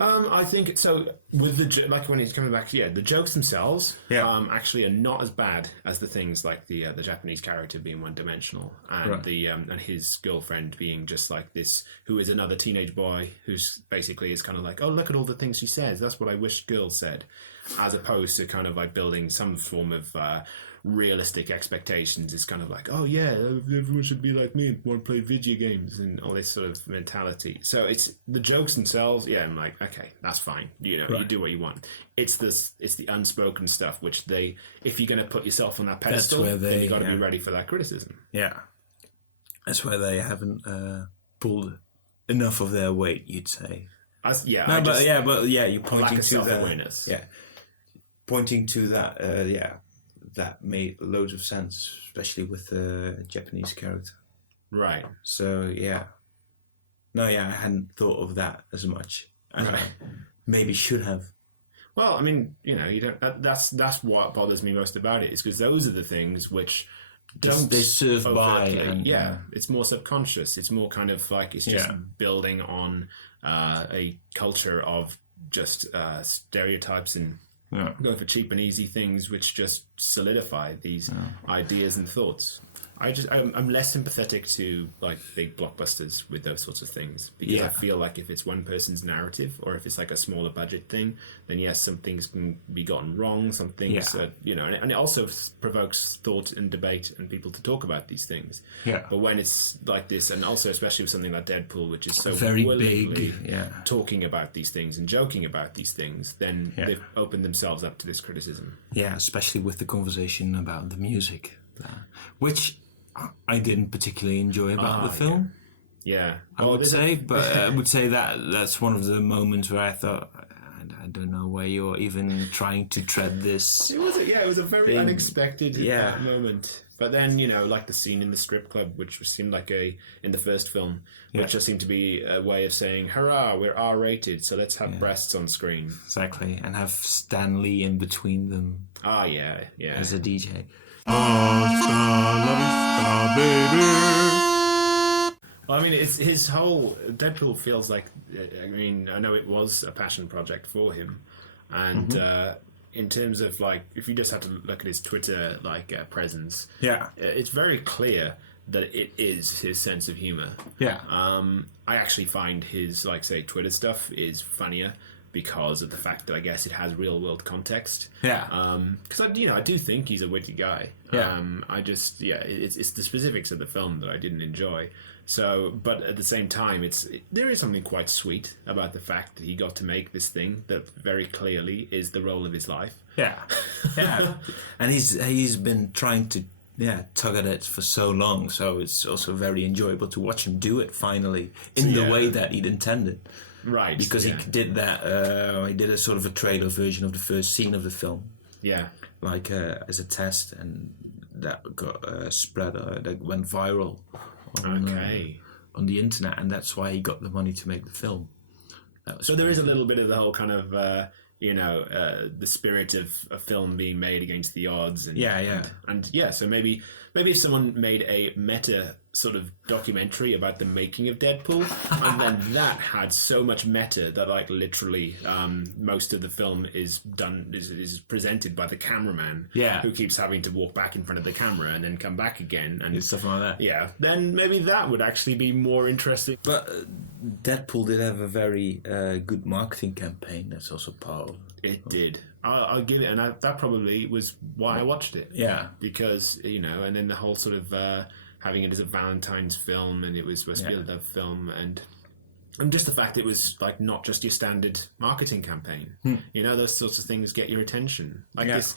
I think so. With like when he's coming back, the jokes themselves, actually are not as bad as the things like the Japanese character being one dimensional, and and his girlfriend being just like this, who is another teenage boy who's basically is kind of like, oh, look at all the things she says. That's what I wish girls said. as opposed to kind of like building some form of realistic expectations. It's kind of like, oh yeah, everyone should be like me, want to play video games and all this sort of mentality. So it's the jokes themselves. Yeah, I'm like, okay, that's fine. You know, you do what you want. It's the unspoken stuff, which if you're going to put yourself on that pedestal, then you got to be ready for that criticism. Yeah, that's where they haven't pulled enough of their weight, you'd say. You're pointing to self-awareness. Pointing to that. That made loads of sense, especially with the Japanese character. Right. So I hadn't thought of that as much as I maybe should have. Well, I mean, you know, you don't. That's what bothers me most about it, is because those are the things which don't they serve by. And, it's more subconscious. It's more kind of like it's just building on a culture of just stereotypes and going for cheap and easy things, which just solidify these ideas and thoughts. I'm less sympathetic to like big blockbusters with those sorts of things, because I feel like if it's one person's narrative, or if it's like a smaller budget thing, then yes, some things can be gotten wrong, some things you know, and it also provokes thought and debate and people to talk about these things. But when it's like this, and also especially with something like Deadpool, which is so very willingly big, talking about these things and joking about these things, then they've opened themselves up to this criticism. Yeah, especially with the conversation about the music, which I didn't particularly enjoy about the film. I would say that that's one of the moments where I thought, I don't know where you're even trying to tread this. It was a very unexpected moment. But then, you know, like the scene in the strip club, which seemed like in the first film, which just seemed to be a way of saying, hurrah, we're R-rated, so let's have breasts on screen. Exactly, and have Stan Lee in between them. As a DJ. Well, I mean, it's his whole Deadpool feels like. I mean, I know it was a passion project for him, and in terms of like, if you just have to look at his Twitter presence, it's very clear that it is his sense of humor. I actually find his Twitter stuff is funnier because of the fact that I guess it has real world context. Because I do think he's a witty guy. It's the specifics of the film that I didn't enjoy. So, but at the same time, there is something quite sweet about the fact that he got to make this thing that very clearly is the role of his life. And he's been trying to tug at it for so long. So it's also very enjoyable to watch him do it finally in the way that he'd intended. Right, because he did that. He did a sort of a trailer version of the first scene of the film. As a test, and that got spread. That went viral. On the internet, and that's why he got the money to make the film. So there is a little bit of the whole kind of the spirit of a film being made against the odds, and so maybe if someone made a meta sort of documentary about the making of Deadpool, and then that had so much meta that literally most of the film is presented by the cameraman, who keeps having to walk back in front of the camera and then come back again and stuff like that. Then maybe that would actually be more interesting. But Deadpool did have a very good marketing campaign. That's also part of it. Did. I'll give it, and that probably was why I watched it. Because and then the whole sort of having it as a Valentine's film, and it was supposed to be a love film, and just the fact it was not just your standard marketing campaign. Those sorts of things get your attention. This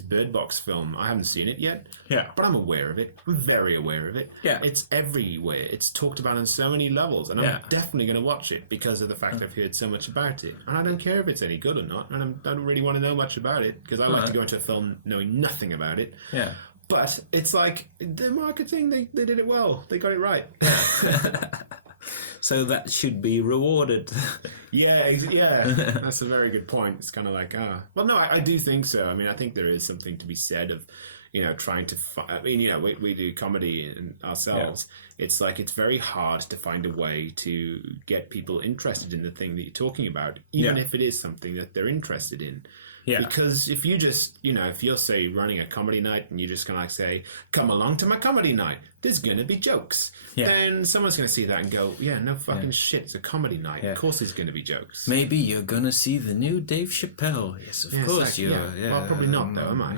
Bird Box film. I haven't seen it yet. But I'm aware of it. I'm very aware of it. It's everywhere. It's talked about on so many levels, and I'm definitely going to watch it because of the fact that I've heard so much about it. And I don't care if it's any good or not, and I don't really want to know much about it, because I like to go into a film knowing nothing about it. But it's like the marketing, they did it well. They got it right. So that should be rewarded. That's a very good point. It's kind of like, well, no, I do think so. I mean, I think there is something to be said of, trying to, we do comedy ourselves. it's like it's very hard to find a way to get people interested in the thing that you're talking about, even if it is something that they're interested in. Yeah. Because if you just, if you're, say, running a comedy night and you just kind of like say, come along to my comedy night, there's going to be jokes. Yeah. Then someone's going to see that and go, yeah, no fucking shit, it's a comedy night. Yeah. Of course there's going to be jokes. Maybe you're going to see the new Dave Chappelle. Yes, of course you are. Yeah. Well, probably not, though, am I?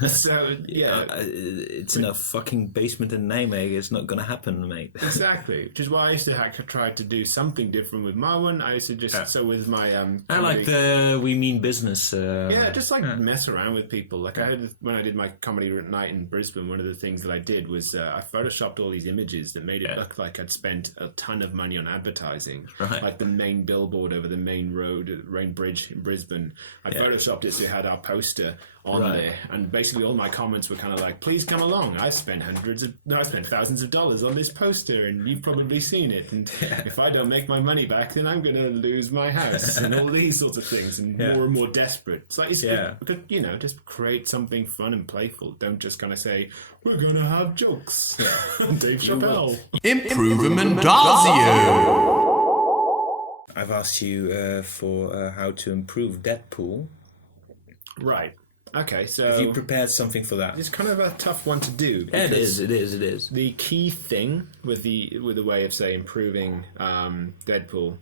No. So, it's in a fucking basement in Nijmegen. It's not going to happen, mate. Exactly. Which is why I used to try to do something different with my one. I used to just, so with my... I like the We Mean Business... just mess around with people. Like when I did my comedy night in Brisbane, one of the things that I did was I photoshopped all these images that made it look like I'd spent a ton of money on advertising. Right. Like the main billboard over the main bridge in Brisbane. I photoshopped it so it had our poster on there, and basically all my comments were kind of like, please come along, I spent thousands of dollars on this poster and you've probably seen it, and if I don't make my money back then I'm going to lose my house, and all these sorts of things, and more and more desperate. It's like, just create something fun and playful. Don't just kind of say, we're going to have jokes. Dave Chappelle. Improvement I've asked you for how to improve Deadpool. Right. Okay, so... Have you prepared something for that? It's kind of a tough one to do. It is. The key thing with the way of, say, improving Deadpool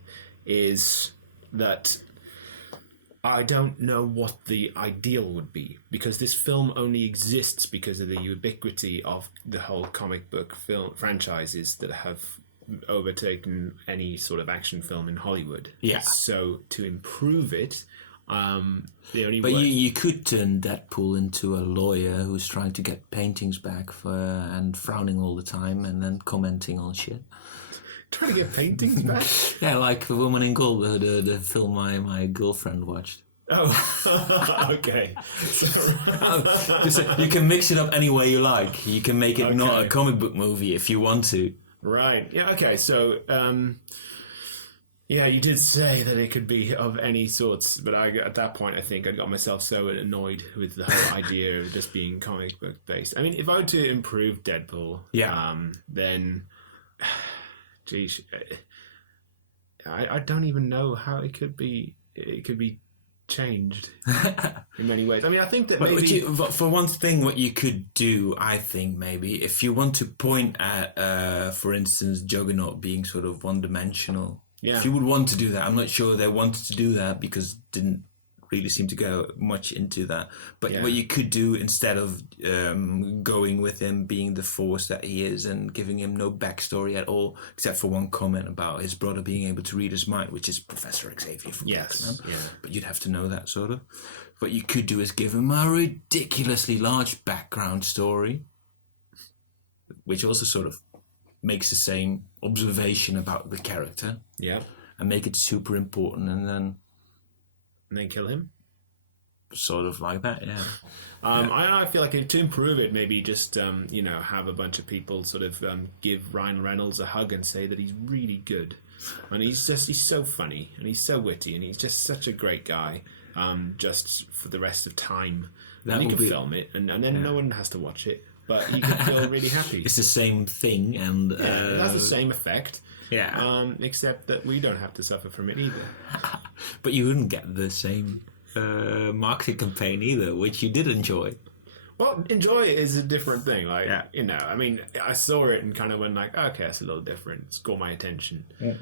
is that I don't know what the ideal would be, because this film only exists because of the ubiquity of the whole comic book film franchises that have overtaken any sort of action film in Hollywood. Yeah. So to improve it... you could turn Deadpool into a lawyer who's trying to get paintings back and frowning all the time and then commenting on shit. Trying to get paintings back? Yeah, like The Woman in Gold, the film my girlfriend watched. Oh, okay. You can mix it up any way you like. You can make it not a comic book movie if you want to. Right. Yeah. Okay. So. Yeah, you did say that it could be of any sorts, but at that point I think I got myself so annoyed with the whole idea of just being comic book based. I mean, if I were to improve Deadpool, then, geez, I don't even know how it could be changed in many ways. I mean, I think that maybe... for one thing, what you could do, I think, maybe, if you want to point at, for instance, Juggernaut being sort of one-dimensional... Yeah. If you would want to do that, I'm not sure they wanted to do that because didn't really seem to go much into that. But what you could do instead of going with him being the force that he is and giving him no backstory at all, except for one comment about his brother being able to read his mind, which is Professor Xavier from X-Men. Yeah. But you'd have to know that sort of. What you could do is give him a ridiculously large background story, which also sort of makes the same observation about the character. Yeah. And make it super important and then kill him? Sort of like that, yeah. I feel like to improve it, maybe just, have a bunch of people sort of give Ryan Reynolds a hug and say that he's really good. And he's so funny and he's so witty and he's just such a great guy just for the rest of time. Then you can film it and then no one has to watch it. But you can feel really happy. It's the same thing, and it has the same effect. Yeah. Except that we don't have to suffer from it either. But you wouldn't get the same marketing campaign either, which you did enjoy. Well, enjoy is a different thing. Like, I mean, I saw it and kind of went like, okay, it's a little different. It's caught my attention. Yeah.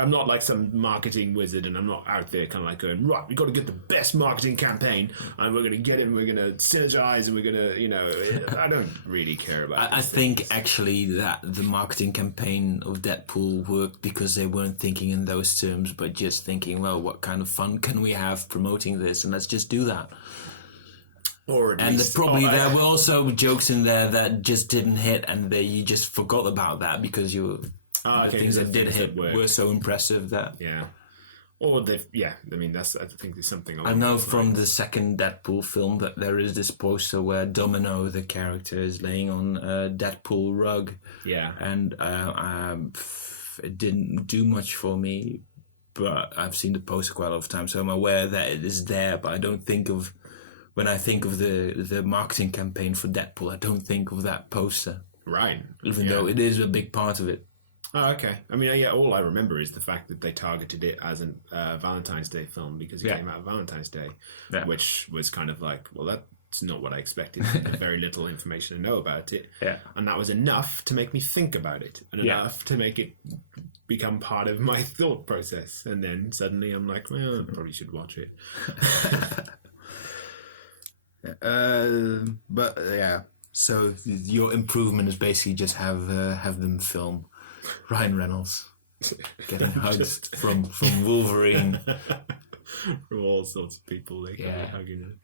I'm not like some marketing wizard, and I'm not out there kind of like going, right, we've got to get the best marketing campaign, and we're going to get it, and we're going to synergize, and we're going to, I don't really care about I think actually that the marketing campaign of Deadpool worked because they weren't thinking in those terms, but just thinking, well, what kind of fun can we have promoting this, and let's just do that. Or at least, there were also jokes in there that just didn't hit, and you just forgot about that because the things that did hit were so impressive that... Yeah. Or I mean, I think there's something... I know from the second Deadpool film that there is this poster where Domino, the character, is laying on a Deadpool rug. Yeah. And it didn't do much for me, but I've seen the poster quite a lot of times, so I'm aware that it is there, but I don't think of... When I think of the marketing campaign for Deadpool, I don't think of that poster. Right. even though it is a big part of it. Oh, okay. I mean, yeah, all I remember is the fact that they targeted it as a Valentine's Day film because it came out Valentine's Day, which was kind of like, well, that's not what I expected. Very little information to know about it. Yeah. And that was enough to make me think about it and enough to make it become part of my thought process. And then suddenly I'm like, well, I probably should watch it. But yeah, so your improvement is basically just have them film Ryan Reynolds getting hugs from Wolverine. From all sorts of people, they can be hugging him.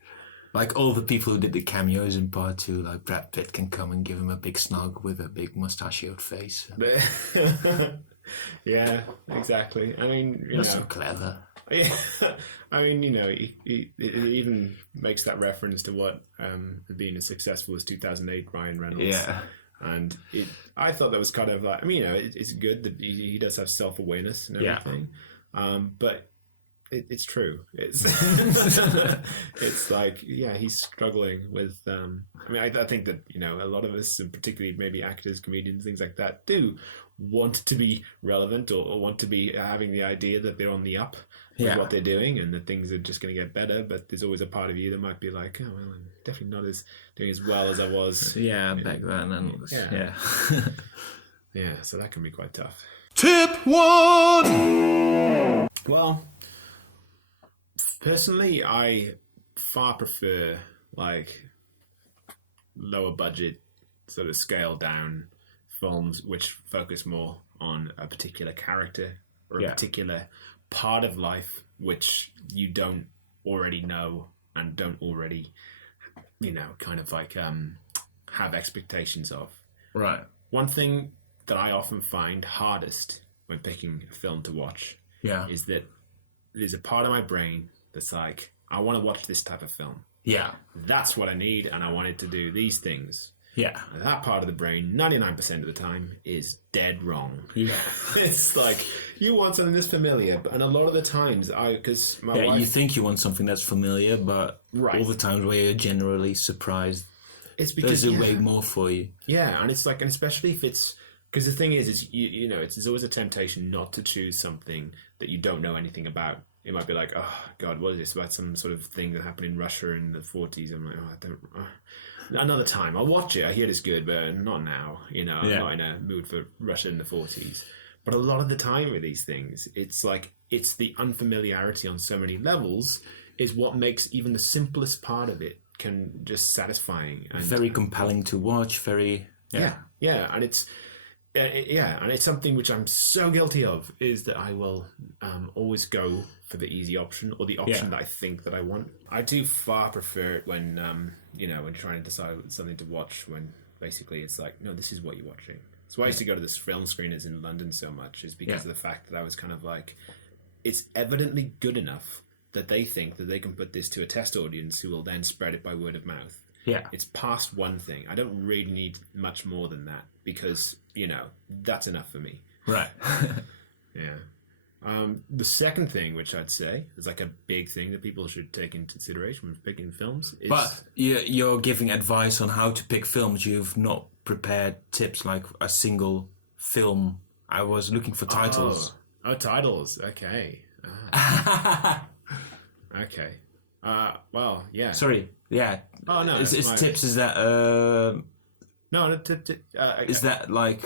Like all the people who did the cameos in part 2, like Brad Pitt can come and give him a big snug with a big mustachioed face. Yeah, exactly. I mean, That's so clever. Yeah, I mean, you know, it even makes that reference to what being as successful as 2008 Ryan Reynolds. Yeah. And I thought that was kind of like, I mean, you know, it's good that he does have self-awareness and everything. But it's true. It's it's like, yeah, he's struggling with. I mean, I think that, you know, a lot of us, and particularly maybe actors, comedians, things like that, do want to be relevant or want to be having the idea that they're on the up with what they're doing and that things are just going to get better. But there's always a part of you that might be like, oh well, I'm definitely not doing as well as I was. Back then. And yeah. So that can be quite tough. Tip 1! Well, personally, I far prefer like lower budget, sort of scaled down films which focus more on a particular character or a particular part of life which you don't already know and don't already, you know, kind of like have expectations of. Right. One thing that I often find hardest when picking a film to watch is that there's a part of my brain that's like, I want to watch this type of film. Yeah. That's what I need, and I want it to do these things. Yeah. And that part of the brain, 99% of the time, is dead wrong. Yeah. It's like, you want something that's familiar, and a lot of the times, because my wife... you think you want something that's familiar, but all the times where you're generally surprised, it's because there's a way more for you. Yeah, and it's like, and especially if it's... Because the thing is you know, there's always a temptation not to choose something that you don't know anything about. It might be like, oh, God, what is this about some sort of thing that happened in Russia in the 40s? I'm like, oh, I don't... Another time, I'll watch it. I hear it's good, but not now. You know, I'm not in a mood for Russia in the 40s. But a lot of the time with these things, it's like, it's the unfamiliarity on so many levels is what makes even the simplest part of it can just satisfying. And very compelling to watch, very... Yeah, and it's... and it's something which I'm so guilty of, is that I will always go for the easy option or the option that I think that I want. I do far prefer it when, you know, when trying to decide something to watch, when basically it's like, no, this is what you're watching. So I used to go to this film screeners in London so much is because of the fact that I was kind of like, it's evidently good enough that they think that they can put this to a test audience who will then spread it by word of mouth. Yeah. It's past one thing. I don't really need much more than that because, you know, that's enough for me. Right. Yeah. The second thing, which I'd say is like a big thing that people should take into consideration when picking films is... But you're giving advice on how to pick films. You've not prepared tips like a single film. I was looking for titles. Oh, titles. Okay. Okay. Well, yeah. Sorry. Yeah. Oh no. Is tips? Is that? No. Is that like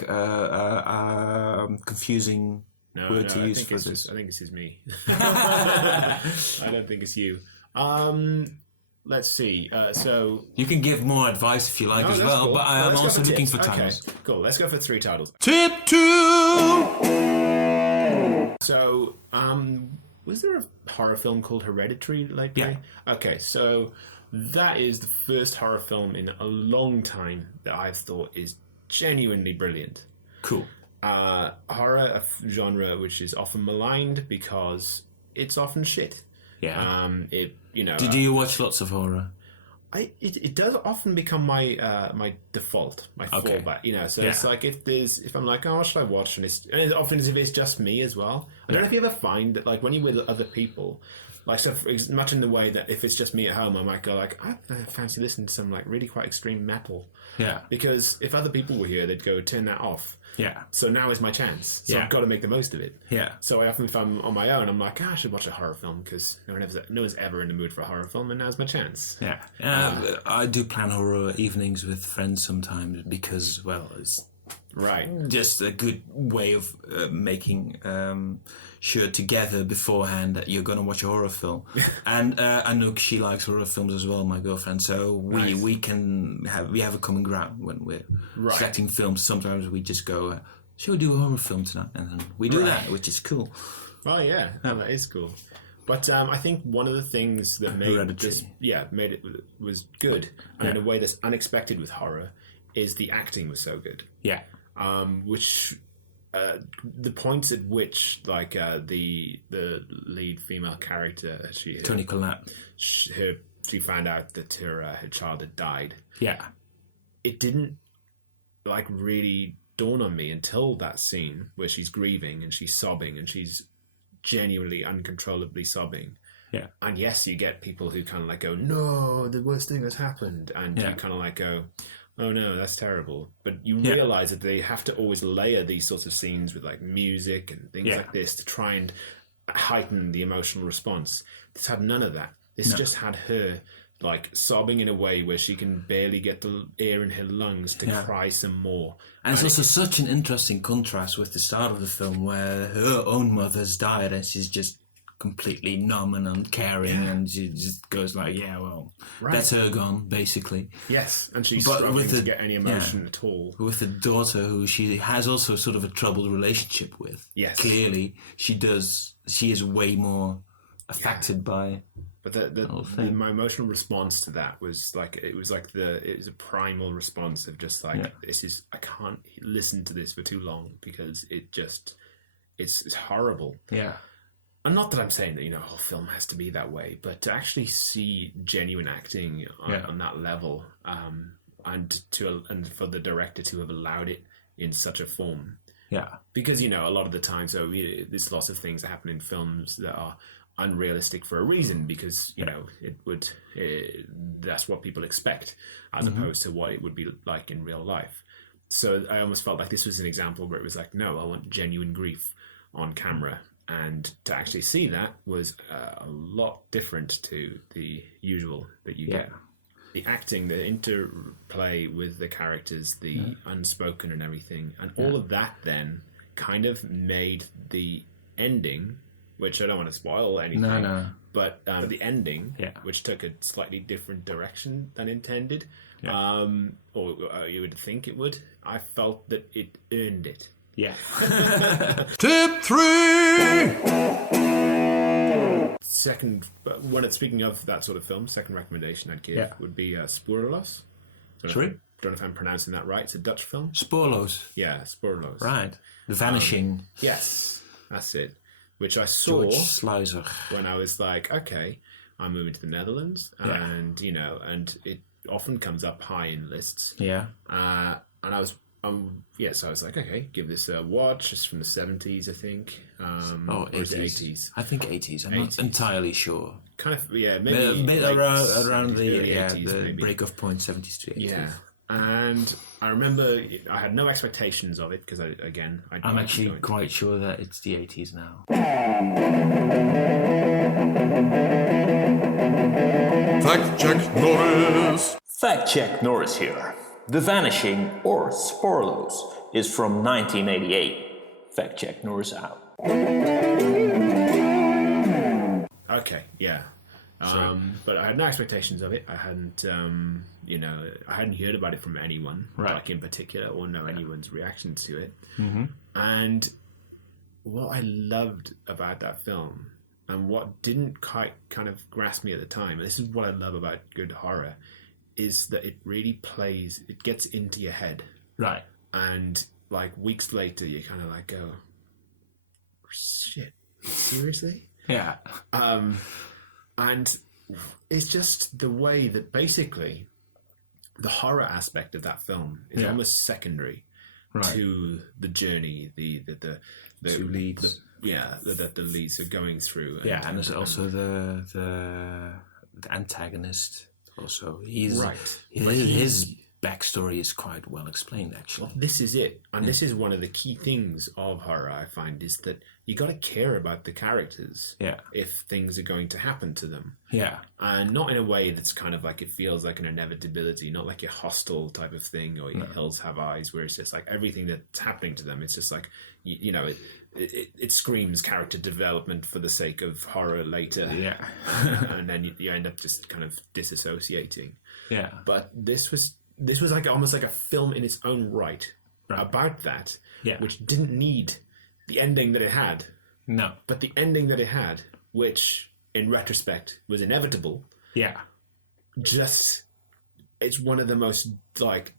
confusing word to use for this? I think this is me. I don't think it's you. Let's see. So you can give more advice if you like as well. Cool. But I am also looking for titles. Okay. Cool. Let's go for 3 titles. Tip 2. So, was there a horror film called Hereditary lately? Yeah. Okay, so that is the first horror film in a long time that I've thought is genuinely brilliant. Cool. Horror, a genre which is often maligned because it's often shit. Yeah. You know. Did you watch lots of horror? It does often become my my default, my fallback, you know. So it's like if I'm like, oh, what should I watch? And it often is if it's just me as well. I don't know if you ever find that, like, when you're with other people, like, so much in the way that if it's just me at home, I might go like, I fancy listening to some like really quite extreme metal. Yeah. Because if other people were here, they'd go, turn that off. Yeah. So now is my chance. So I've got to make the most of it. Yeah. So I often, if I'm on my own, I'm like, I should watch a horror film because no one's ever in the mood for a horror film, and now's my chance. Yeah. I do plan horror evenings with friends sometimes because, well, it's just a good way of making sure together beforehand that you're going to watch a horror film. And Anouk, she likes horror films as well, my girlfriend. So we have a common ground when we're selecting films. Sometimes we just go, shall we do a horror film tonight? And then we do that, which is cool. Oh yeah, that is cool. But I think one of the things that made it was good, and in a way that's unexpected with horror, is the acting was so good. Yeah. Which the points at which, like, the lead female character, Toni Collette, she found out that her child had died. Yeah. It didn't like really dawn on me until that scene where she's grieving and she's sobbing and she's genuinely uncontrollably sobbing. Yeah. And yes, you get people who kind of like go, no, the worst thing has happened, and you kind of like go, oh no, that's terrible. But you realize that they have to always layer these sorts of scenes with like music and things like this to try and heighten the emotional response. This had none of that. This just had her like sobbing in a way where she can barely get the air in her lungs to cry some more. And it's also such an interesting contrast with the start of the film where her own mother's died and she's just completely numb and uncaring, and she just goes like, that's her gone, basically. Yes, and she's struggling to get any emotion at all. With the daughter who she has also sort of a troubled relationship with. Yes. Clearly, she is way more affected by... But my emotional response to that was like, it was a primal response of just like, I can't listen to this for too long because it's horrible. Yeah. And not that I'm saying that, a whole film has to be that way, but to actually see genuine acting on that level, and for the director to have allowed it in such a form. Yeah. Because, a lot of the time, there's lots of things that happen in films that are unrealistic for a reason, because, that's what people expect, as opposed to what it would be like in real life. So I almost felt like this was an example where it was like, no, I want genuine grief on camera. And to actually see that was a lot different to the usual that you get. The acting, the interplay with the characters, the unspoken and everything, and all of that then kind of made the ending, which I don't want to spoil anything, but the ending, which took a slightly different direction than intended, or you would think it would, I felt that it earned it. Yeah. Tip 3! Speaking of that sort of film, second recommendation I'd give would be Spoorloos. Don't know if I'm pronouncing that right. It's a Dutch film. Spoorloos. Yeah, Spoorloos. Right. The Vanishing. Yes, that's it. Which I saw George Sluizer when I was like, okay, I'm moving to the Netherlands, and and it often comes up high in lists. Yeah. And I was. So I was like, okay, give this a watch. It's from the 70s, I think. 80s. I think 80s. I'm not entirely sure. Kind of, maybe bit around the 80s, the break off point, 70s to 80s. Yeah, and I remember I had no expectations of it because I'm actually quite sure that it's the 80s now. Fact check Norris. Fact check Norris here. The Vanishing, or Spoorloos, is from 1988. Fact check Norris out. Okay, yeah. But I had no expectations of it. I hadn't, I hadn't heard about it from anyone, like in particular, or know anyone's reaction to it. Mm-hmm. And what I loved about that film, and what didn't quite kind of grasp me at the time, and this is what I love about good horror, is that it really it gets into your head. Right. And like weeks later, you kind of like go, shit, seriously? Yeah. And it's just the way that basically the horror aspect of that film is almost secondary to the journey, the two leads. The leads are going through. And there's also the antagonist. Also, his backstory is quite well explained, actually. Well, this is it, and this is one of the key things of horror. I find is that you got to care about the characters. If things are going to happen to them. And not in a way that's kind of like it feels like an inevitability, not like a hostile type of thing, or hills have eyes, where it's just like everything that's happening to them. It's just like it screams character development for the sake of horror later. And then you end up just kind of disassociating. But this was like almost like a film in its own right. About that, which didn't need the ending that it had. No. But the ending that it had, which in retrospect was inevitable. Just, it's one of the most like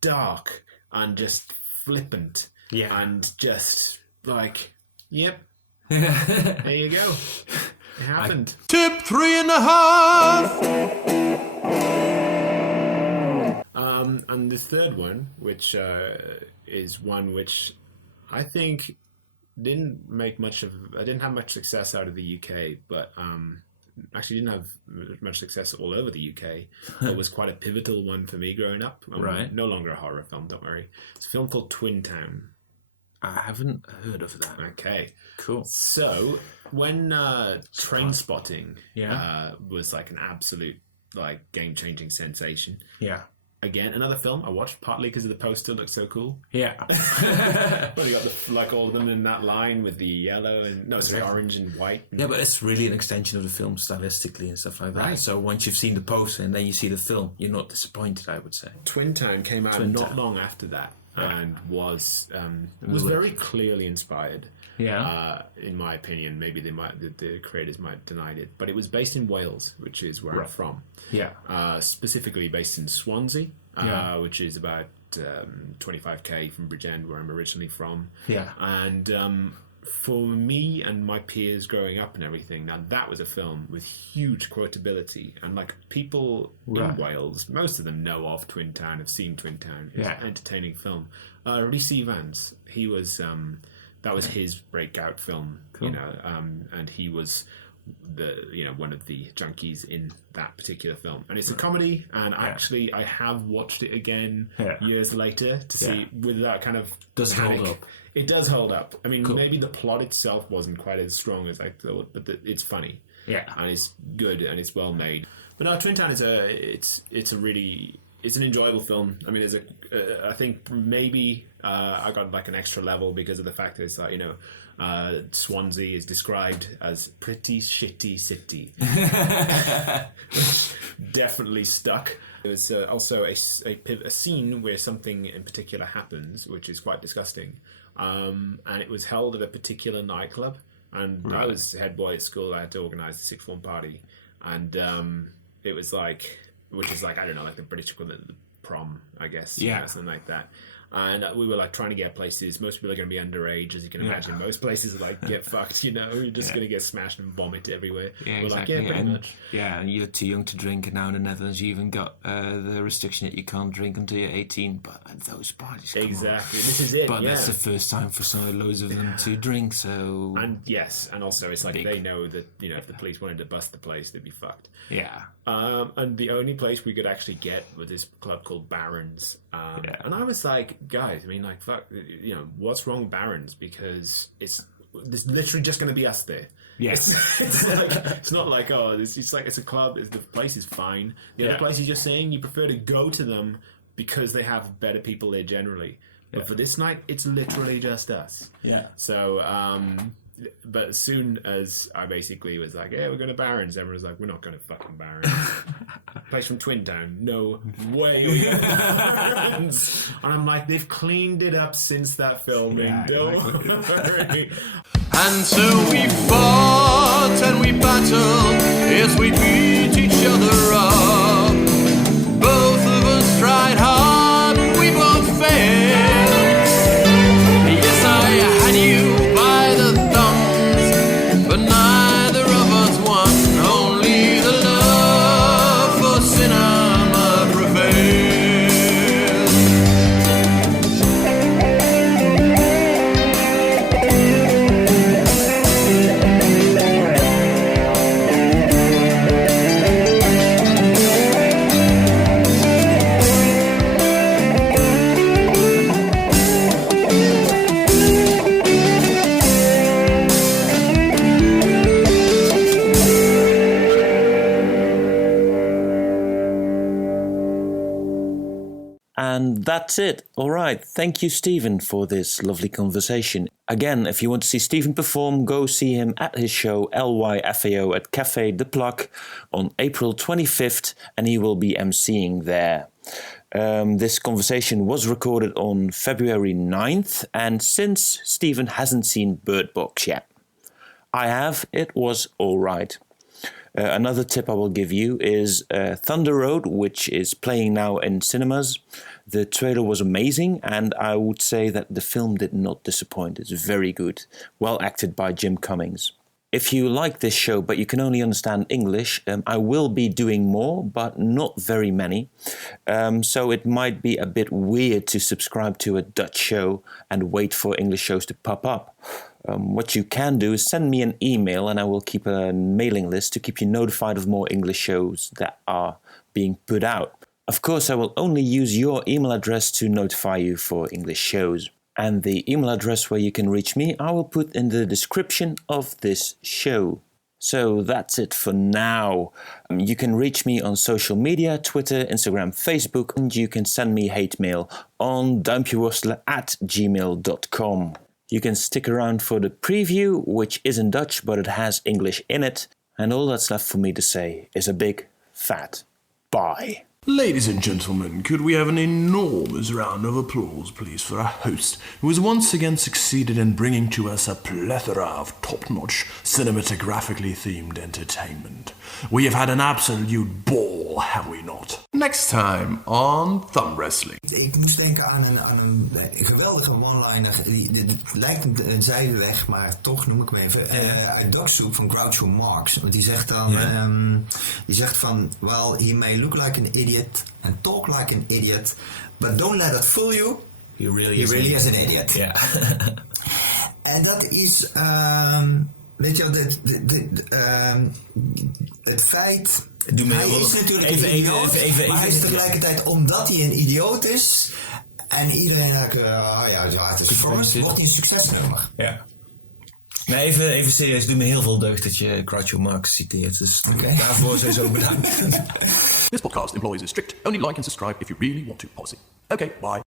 dark and just flippant. And just like, yep. There you go. It happened. Tip 3.5. And the third one, which is one which I think I didn't have much success out of the UK, but actually didn't have much success all over the UK. It was quite a pivotal one for me growing up. No longer a horror film, don't worry. It's a film called Twin Town. I haven't heard of that. Okay. Cool. So, when Trainspotting was like an absolute like game-changing sensation. Again, another film I watched partly because of the poster looked so cool. Well, you got all of them in that line with the yellow and orange and white. But it's really an extension of the film stylistically and stuff like that. Right. So once you've seen the poster and then you see the film, you're not disappointed, I would say. Twin Town came out not long after that and was very clearly inspired. In my opinion, maybe the creators might have denied it, but it was based in Wales, which is where I'm from. Specifically based in Swansea, which is about 25k from Bridgend, where I'm originally from. And for me and my peers growing up and everything, now that was a film with huge quotability, and like people in Wales, most of them know of Twin Town, have seen Twin Town. It's an entertaining film. Rhys Evans, he was that was his breakout film, and he was one of the junkies in that particular film, and it's a comedy. And actually, I have watched it again years later to see with that kind of panic. Hold up. It does hold up. I mean, maybe the plot itself wasn't quite as strong as I thought, but it's funny, and it's good and it's well made. But no, Twin Town is it's an enjoyable film. I mean, I think maybe I got like an extra level because of the fact that it's like, Swansea is described as pretty shitty city. Definitely stuck. There's also a scene where something in particular happens, which is quite disgusting. And it was held at a particular nightclub. And I was head boy at school. I had to organise the sixth form party. And it was like... which is like, I don't know, like the British equivalent of the prom, I guess. Something like that. And we were like trying to get places. Most people are going to be underage, as you can imagine. Most places are like, get fucked, you're just going to get smashed and vomit everywhere. We're exactly. like, pretty much. And you're too young to drink. And now in the Netherlands, you even got the restriction that you can't drink until you're 18. But at those parties, exactly. This is it. But that's the first time for loads of them to drink. So and also it's like they know that if the police wanted to bust the place, they'd be fucked. And the only place we could actually get was this club called Barons. And I was like, guys, I mean, like, fuck, what's wrong with Barons? Because there's literally just going to be us there. It's not like, it's a club. The place is fine. The other places you're saying you prefer to go to them because they have better people there generally. But for this night, it's literally just us. So, but as soon as I basically was like, we're going to Barons, everyone was like, we're not going to fucking Barons. Place from Twin Town. No way we go to Barons. And I'm like, they've cleaned it up since that film. Don't worry. And so we fought and we battled as we beat each other up. Both of us tried hard and we both failed. Yes, I had you by the thumbs, but neither of us won. Only the love And that's it. All right. Thank you, Stephen, for this lovely conversation. Again, if you want to see Stephen perform, go see him at his show LYFAO at Café de Plak on April 25th, and he will be emceeing there. This conversation was recorded on February 9th, and since Stephen hasn't seen Bird Box yet, I have, it was all right. Another tip I will give you is Thunder Road, which is playing now in cinemas. The trailer was amazing, and I would say that the film did not disappoint. It's very good, well acted by Jim Cummings. If you like this show, but you can only understand English, I will be doing more, but not very many. So it might be a bit weird to subscribe to a Dutch show and wait for English shows to pop up. What you can do is send me an email, and I will keep a mailing list to keep you notified of more English shows that are being put out. Of course, I will only use your email address to notify you for English shows. And the email address where you can reach me, I will put in the description of this show. So that's it for now. You can reach me on social media, Twitter, Instagram, Facebook, and you can send me hate mail on duimpjeworstelen@gmail.com. You can stick around for the preview, which is in Dutch, but it has English in it. And all that's left for me to say is a big, fat bye. Ladies and gentlemen, could we have an enormous round of applause, please, for our host, who has once again succeeded in bringing to us a plethora of top-notch, cinematographically themed entertainment. We have had an absolute ball, have we not? Next time on Thumb Wrestling. Ik moest denken aan een geweldige one-liner. Het lijkt een zijweg, maar toch noem ik hem even. Uit Dogsoep van Groucho Marx. Want die zegt dan... die zegt van... Well, he may look like an idiot and talk like an idiot, but don't let it fool you. He really is an idiot. Ja. En dat is... weet je wel, het feit... Hij is natuurlijk een idioot, maar hij is tegelijkertijd, omdat hij een idioot is... en iedereen denkt, het is Forrest, wordt hij een succesnummer. Ja. Maar even serieus, doe me heel veel deugd dat je Groucho Marx citeert. Dus daarvoor sowieso bedankt. This podcast employs a strict only like and subscribe if you really want to policy. Okay, bye.